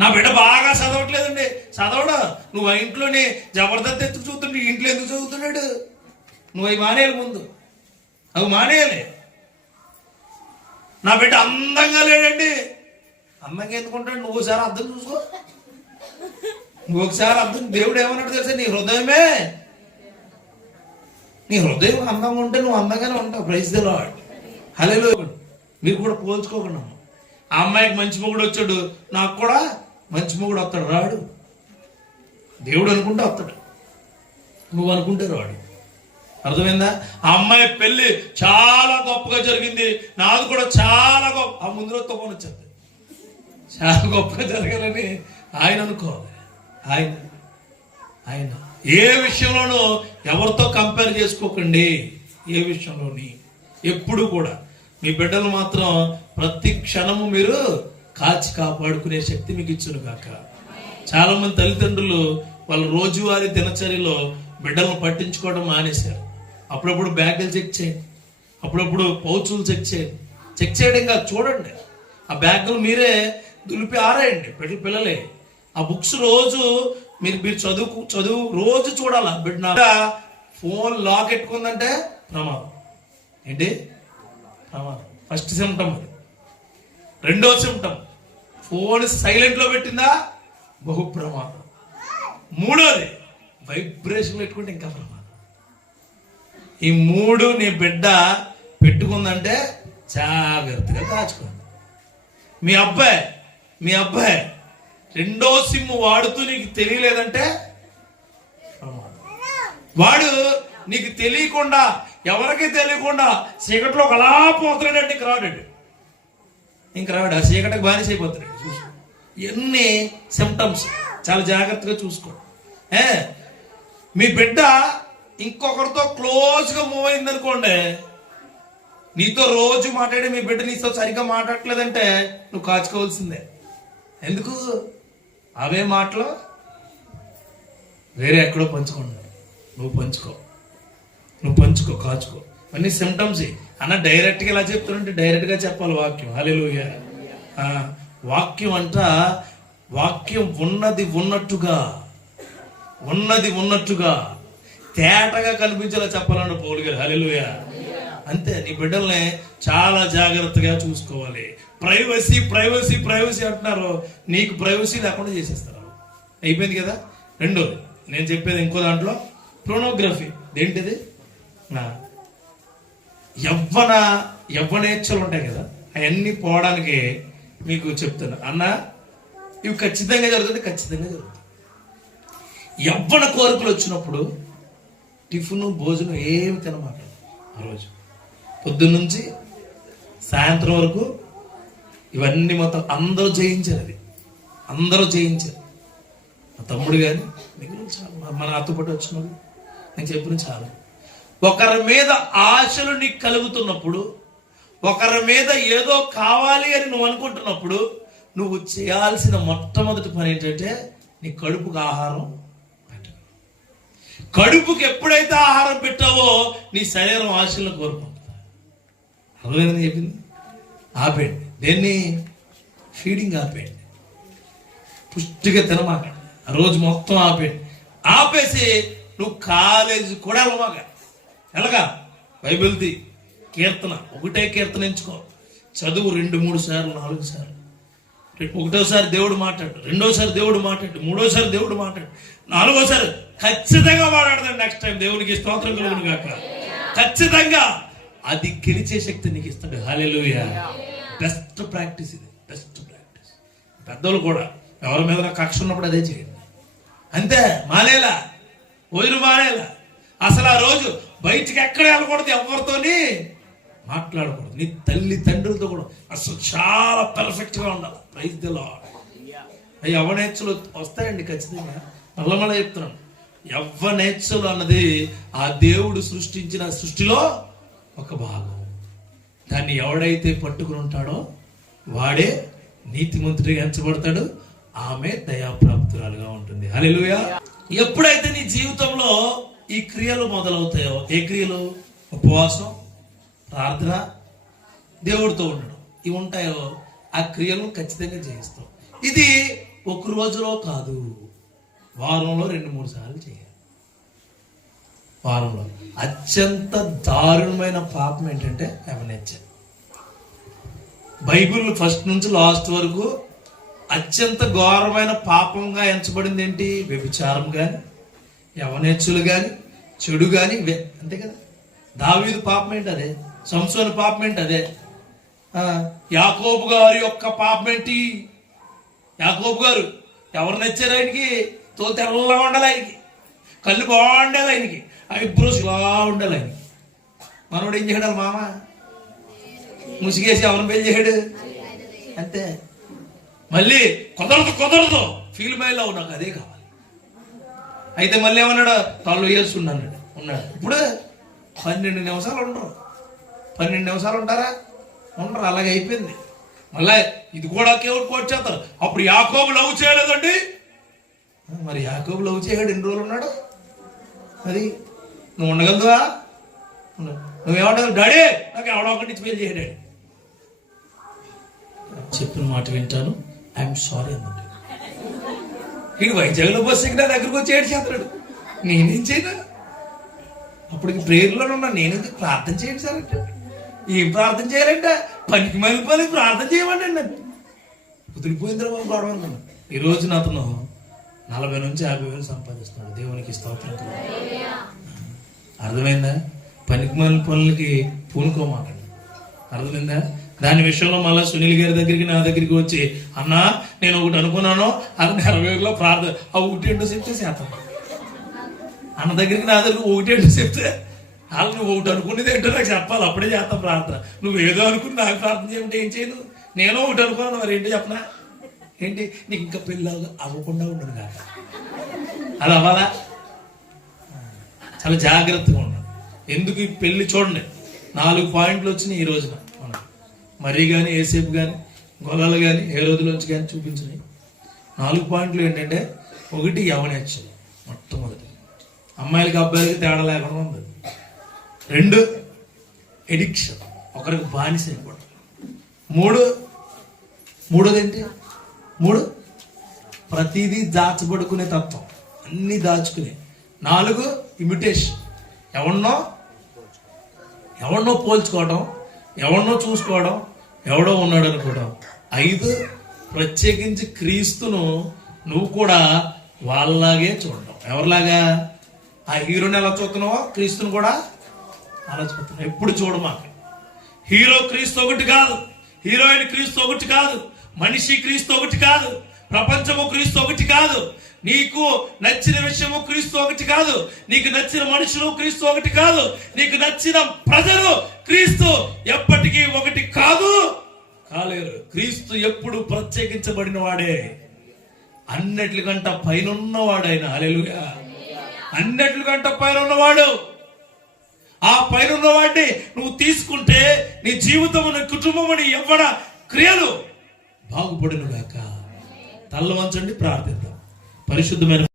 నా బిడ్డ బాగా చదవట్లేదండి. చదవడా? నువ్వు ఆ ఇంట్లోనే జబర్దస్త్ ఎత్తుకు చూస్తుంటే ఇంట్లో ఎందుకు చదువుతున్నాడు? నువ్వు అవి మానేయాలి, ముందు అవి మానేయాలి. నా బిడ్డ అందంగా లేడండి. అందంగా ఎందుకుంటాడు? నువ్వు ఒకసారి అర్థం చూసుకో. దేవుడు ఏమన్నాడు తెలుసా? నీ హృదయం అందంగా ఉంటే నువ్వు అందంగానే ఉంటావు. Praise the Lord. హల్లెలూయా. మీరు కూడా పోల్చుకోకుండా. ఆ అమ్మాయికి మంచి మొగుడు వచ్చాడు, నాకు కూడా మంచి మొగుడు వస్తాడు. రాడు. దేవుడు అనుకుంటే వస్తాడు, నువ్వు అనుకుంటే రాడు. అర్థమైందా? ఆ అమ్మాయి పెళ్లి చాలా గొప్పగా జరిగింది, నాది కూడా చాలా గొప్ప. ఆ ముందు రోజు తుఫాను వచ్చింది. చాలా గొప్పగా జరగాలని ఆయన అనుకోవాలి. ఆయన ఏ విషయంలోనూ ఎవరితో కంపేర్ చేసుకోకండి. ఏ విషయంలోని ఎప్పుడు కూడా మీ బిడ్డలు మాత్రం ప్రతి క్షణము మీరు కాచి కాపాడుకునే శక్తి మీకు ఇచ్చును గాక. చాలా మంది తల్లిదండ్రులు వాళ్ళ రోజువారీ దినచర్యలో బిడ్డలను పట్టించుకోవడం మానేశారు. అప్పుడప్పుడు బ్యాగులు చెక్ చేయండి, అప్పుడప్పుడు పౌచులు చెక్ చేయడం కాదు, చూడండి. ఆ బ్యాగులు మీరే దులిపి ఆరేయండి. పిల్లలే ఆ బుక్స్ రోజు మీరు చదువు రోజు చూడాలా. బిడ్డ ఫోన్ లాక్ ఎట్టుకుందంటే ప్రమాదం. ఏంటి ప్రమాదం? ఫస్ట్ సిమ్టమ్ అది. రెండో సిమ్టమ్, ఫోన్ సైలెంట్లో పెట్టిందా, బహు ప్రమాదం. మూడోది, వైబ్రేషన్ పెట్టుకుంటే ఇంకా ప్రమాదం. ఈ మూడు నీ బిడ్డ పెట్టుకుందంటే జాగ్రత్తగా దాచుకోండి. మీ అబ్బాయి రెండో సిమ్ వాడుతూ నీకు తెలియలేదంటే ప్రమాదం. వాడు నీకు తెలియకుండా, ఎవరికి తెలియకుండా చీకట్లో అలా పోతున్నాడంటే ఇంక రాడు. ఆ చీకటికి బానిసైపోతున్నాడు. చూసి ఇవన్నీ సిమ్టమ్స్. చాలా జాగ్రత్తగా చూసుకో. మీ బిడ్డ ఇంకొకరితో క్లోజ్గా మూవ్ అయింది అనుకోండి, నీతో రోజు మాట్లాడి మీ బిడ్డ నీతో సరిగ్గా మాట్లాడట్లేదంటే నువ్వు కాచుకోవాల్సిందే. ఎందుకు? అవే మాటలు వేరే ఎక్కడో పంచుకుంటావు, నువ్వు పంచుకో, కాచుకో. అన్ని సిమ్టమ్స్ అన్న. డైరెక్ట్గా ఇలా చెప్తానంటే డైరెక్ట్గా చెప్పాలి వాక్యం. హల్లెలూయా. వాక్యం అంట, వాక్యం ఉన్నది ఉన్నట్టుగా తేటగా కనిపించేలా చెప్పాలన్న పౌలు గారు. హల్లెలూయా. అంతే. నీ బిడ్డల్ని చాలా జాగ్రత్తగా చూసుకోవాలి. ప్రైవసీ అంటున్నారు, నీకు ప్రైవసీ లేకుండా చేసేస్తారు. అయిపోయింది కదా. రెండోది నేను చెప్పేది ఇంకో దాంట్లో పోర్నోగ్రఫీ. ఏంటిది? యవ్వనేచ్ఛలు ఉంటాయి కదా, అవన్నీ పోవడానికి మీకు చెప్తాను అన్న. ఇవి ఖచ్చితంగా జరుగుతుంది. యవ్వన కోరికలు వచ్చినప్పుడు టిఫిన్ భోజనం ఏమి తినమాట ఆ రోజు, పొద్దున్నుంచి సాయంత్రం వరకు ఇవన్నీ మొత్తం అందరూ జయించారు. మా తమ్ముడు కానీ మన అత్తపట్టి వచ్చినప్పుడు నేను చెప్పిన చాలా. ఒకరి మీద ఆశలు నీకు కలుగుతున్నప్పుడు, ఒకరి మీద ఏదో కావాలి అని నువ్వు అనుకుంటున్నప్పుడు, నువ్వు చేయాల్సిన మొట్టమొదటి పని ఏంటంటే నీ కడుపుకు ఆహారం పెట్టు. కడుపుకి ఎప్పుడైతే ఆహారం పెట్టావో నీ శరీరం ఆశలను కోరుకుంటుంది. అర్థమైందని చెప్పింది. ఆపేయండి. దేన్ని? ఫీడింగ్ ఆపేయండి. పుష్టిగా తినమాక. ఆ రోజు మొత్తం ఆపేయండి. ఆపేసి నువ్వు కాలేజీ కూడా ఎలాగా బైబిల్ది కీర్తన, ఒకటే కీర్తన ఎంచుకో. చదువు 2-3 సార్లు 4 సార్లు. ఒకటోసారి దేవుడు మాట్లాడు, రెండోసారి దేవుడు మాట్లాడు, మూడోసారి దేవుడు మాట్లాడు, 4వసారి ఖచ్చితంగా మాట్లాడతాడు. నెక్స్ట్ టైం దేవునికి స్తోత్రం కలుగును గాక. ఖచ్చితంగా అది గెలిచే శక్తి నీకు ఇస్తాడు. హల్లెలూయా. బెస్ట్ ప్రాక్టీస్ ఇది, బెస్ట్ ప్రాక్టీస్. పెద్దలు కూడా ఎవరి మీద కక్ష ఉన్నప్పుడు అదే చేయండి. అంతే. మానేలా అసలు ఆ రోజు బయటికి ఎక్కడ వెళ్ళకూడదు, ఎవరితోని మాట్లాడకూడదు. నీ తల్లి తండ్రులతో కూడా అసలు చాలా పర్ఫెక్ట్గా ఉండాలి. Praise the lord. యవ్వనేచ్ఛలు వస్తాయండి ఖచ్చితంగా. మళ్ళీ చెప్తున్నాను, యవ్వనేచ్ఛలు అన్నది ఆ దేవుడు సృష్టించిన సృష్టిలో ఒక భాగం. దాన్ని ఎవడైతే పట్టుకుని ఉంటాడో వాడే నీతిమంతుడిగా ఎంచబడతాడు, ఆమె దయాప్రాప్తురాలుగా ఉంటుంది. హల్లెలూయా. ఎప్పుడైతే నీ జీవితంలో ఈ క్రియలు మొదలవుతాయో, ఏ క్రియలు? ఉపవాసం, ప్రార్థన, దేవుడితో ఉండడం, ఇవి ఉంటాయో ఆ క్రియలు ఖచ్చితంగా చేయిస్తాం. ఇది ఒక రోజులో కాదు, వారంలో 2-3 సార్లు చేయాలి. వారంలో అత్యంత దారుణమైన పాపం ఏంటంటే యవ్వనేచ్ఛ. బైబిల్ ఫస్ట్ నుంచి లాస్ట్ వరకు అత్యంత ఘోరమైన పాపంగా ఎంచబడింది ఏంటి? వ్యభిచారం కానీ, యవ్వనేచ్ఛలు కానీ, చెడు కానీ, అంతే కదా. దావీదు పాపం ఏంటి? అదే. సంసోను పాపం ఏంటి? అదే. యాకోబు గారి యొక్క పాపం ఏంటి? యాకోబు గారు ఎవరు నచ్చారు ఆయనకి? తోలు తెల్లగా ఉండాలి ఆయనకి, కళ్ళు బాగుండాలి ఆయనకి, ఐబ్రోస్ ఇలా ఉండాలి ఆయనకి. మనోడు ఏం చేయడాలి? మామ ముసిగేసి ఎవరిని పెళ్లి చేయడు? అంతే. మళ్ళీ కుదరదు ఫీల్ మైల్లో నాకు అదే కావాలి. అయితే మళ్ళీ ఏమన్నాడు? 12 years ఉన్నాడు. ఇప్పుడు 12 నిమిషాలు ఉండరు. 12 నిమిషాలు ఉంటారా? ఉండరు. అలాగే అయిపోయింది. మళ్ళీ ఇది కూడా కోట్ చేస్తారు. అప్పుడు యాకోబు లవ్ చేయలేదండి. మరి యాకోబు లవ్ చేయడు, ఎన్ని రోజులు ఉన్నాడు? అది నువ్వు ఉండగలదువా? నువ్వేమంటావు? డాడీ నాకు ఎవడో ఒకటి ఇచ్చి పెళ్లి చేయడాడు. చెప్పిన మాట వింటాను, ఐఎమ్ సారీ అన్నాడు. వీడు వైజాగ్లో బస్సు ఎక్కి నా దగ్గరకు వచ్చి ఏడు చేస్తాడు. నేనేం చేయను? అప్పటికి ప్రేయర్లో ఉన్నా. నేనేది ప్రార్థన చేయండి సార్ అంటే, ఏం ప్రార్థన చేయాలంటే పనికి మళ్ళీ ప్రార్థన చేయమండి నన్ను. కుదిరిపోయిందిరా బాబు గొడవ అన్నాను. ఈ రోజున అతను 40,000 నుంచి 50,000 సంపాదిస్తున్నాడు. దేవునికి స్తోత్రం. అర్థమైందా? పనికి మళ్ళీ పనులకి పూనుకోమాకండి. అర్థమైందా? దాని విషయంలో మళ్ళీ సునీల్ గారి దగ్గరికి, నా దగ్గరికి వచ్చి, అన్నా నేను ఒకటి అనుకున్నాను, అది నెరవేరులో ప్రార్థన, ఆ ఒకటి ఏంటో చెప్తే చేస్తాను. అన్న దగ్గరికి, నా దగ్గర ఒకటి ఏంటో చెప్తే, వాళ్ళు నువ్వు ఒకటి అనుకునేది ఏంటో నాకు చెప్పాలి, అప్పుడే చేస్తాను ప్రార్థన. నువ్వు ఏదో అనుకుని నాకు ప్రార్థన చేయమంటే ఏం చేయను? నేను ఒకటి అనుకున్నాను, మరి ఏంటో చెప్పనా? ఏంటి నీకు ఇంకా పెళ్ళి అవ్వకుండా ఉండదు కాక, అది అవ్వాలా? చాలా జాగ్రత్తగా ఉండాలి. ఎందుకు ఈ పెళ్లి చూడండి, 4 పాయింట్లు వచ్చినాయి ఈ రోజున మనకు. మరీ కానీ ఏసేపు కానీ గొల్లలు కానీ ఏ రోజులోంచి కానీ చూపించినాయి. 4 పాయింట్లు ఏంటంటే, 1 యవనేచ్ఛలు, మొట్టమొదటి అమ్మాయిలకి అబ్బాయిలకి తేడా లేకుండా ఉంది. 2 ఎడిక్షన్, ఒకరికి బానిస అయిపోవడం. 3 ఏంటి? 3 ప్రతిదీ దాచబడుకునే తత్వం, అన్ని దాచుకునే. 4 ఇమిటేషన్, ఎవరినో పోల్చుకోవడం, ఎవరినో చూసుకోవడం, ఎవడో ఉన్నాడు అనుకోవడం. 5 ప్రత్యేకించి క్రీస్తును నువ్వు కూడా వాళ్ళలాగే చూడడం. ఎవరిలాగా? ఆ హీరోని ఎలా చూస్తున్నావో క్రీస్తుని కూడా అలా చూస్తున్నావు. ఎప్పుడు చూడమాక. హీరో క్రీస్తు ఒకటి కాదు, హీరోయిన్ క్రీస్తు ఒకటి కాదు, మనిషి క్రీస్తు ఒకటి కాదు, ప్రపంచము క్రీస్తు ఒకటి కాదు, నీకు నచ్చిన విషయము క్రీస్తు ఒకటి కాదు, నీకు నచ్చిన మనుషులు క్రీస్తు ఒకటి కాదు, నీకు నచ్చిన ప్రజలు క్రీస్తు ఎప్పటికీ ఒకటి కాలేరు. క్రీస్తు ఎప్పుడు ప్రత్యేకించబడిన వాడే, అన్నిటికంట పైన ఉన్నవాడు. హల్లెలూయా. అన్నిటికంట పైన ఉన్నవాడు. ఆ పైన ఉన్నవాడిని నువ్వు తీసుకుంటే నీ జీవితము, నీ కుటుంబము, నీ యవ్వన క్రియలు బాగుపడును గాక. తల్ల వంచండి, ప్రార్థిద్దాం. పరిశుద్ధమైన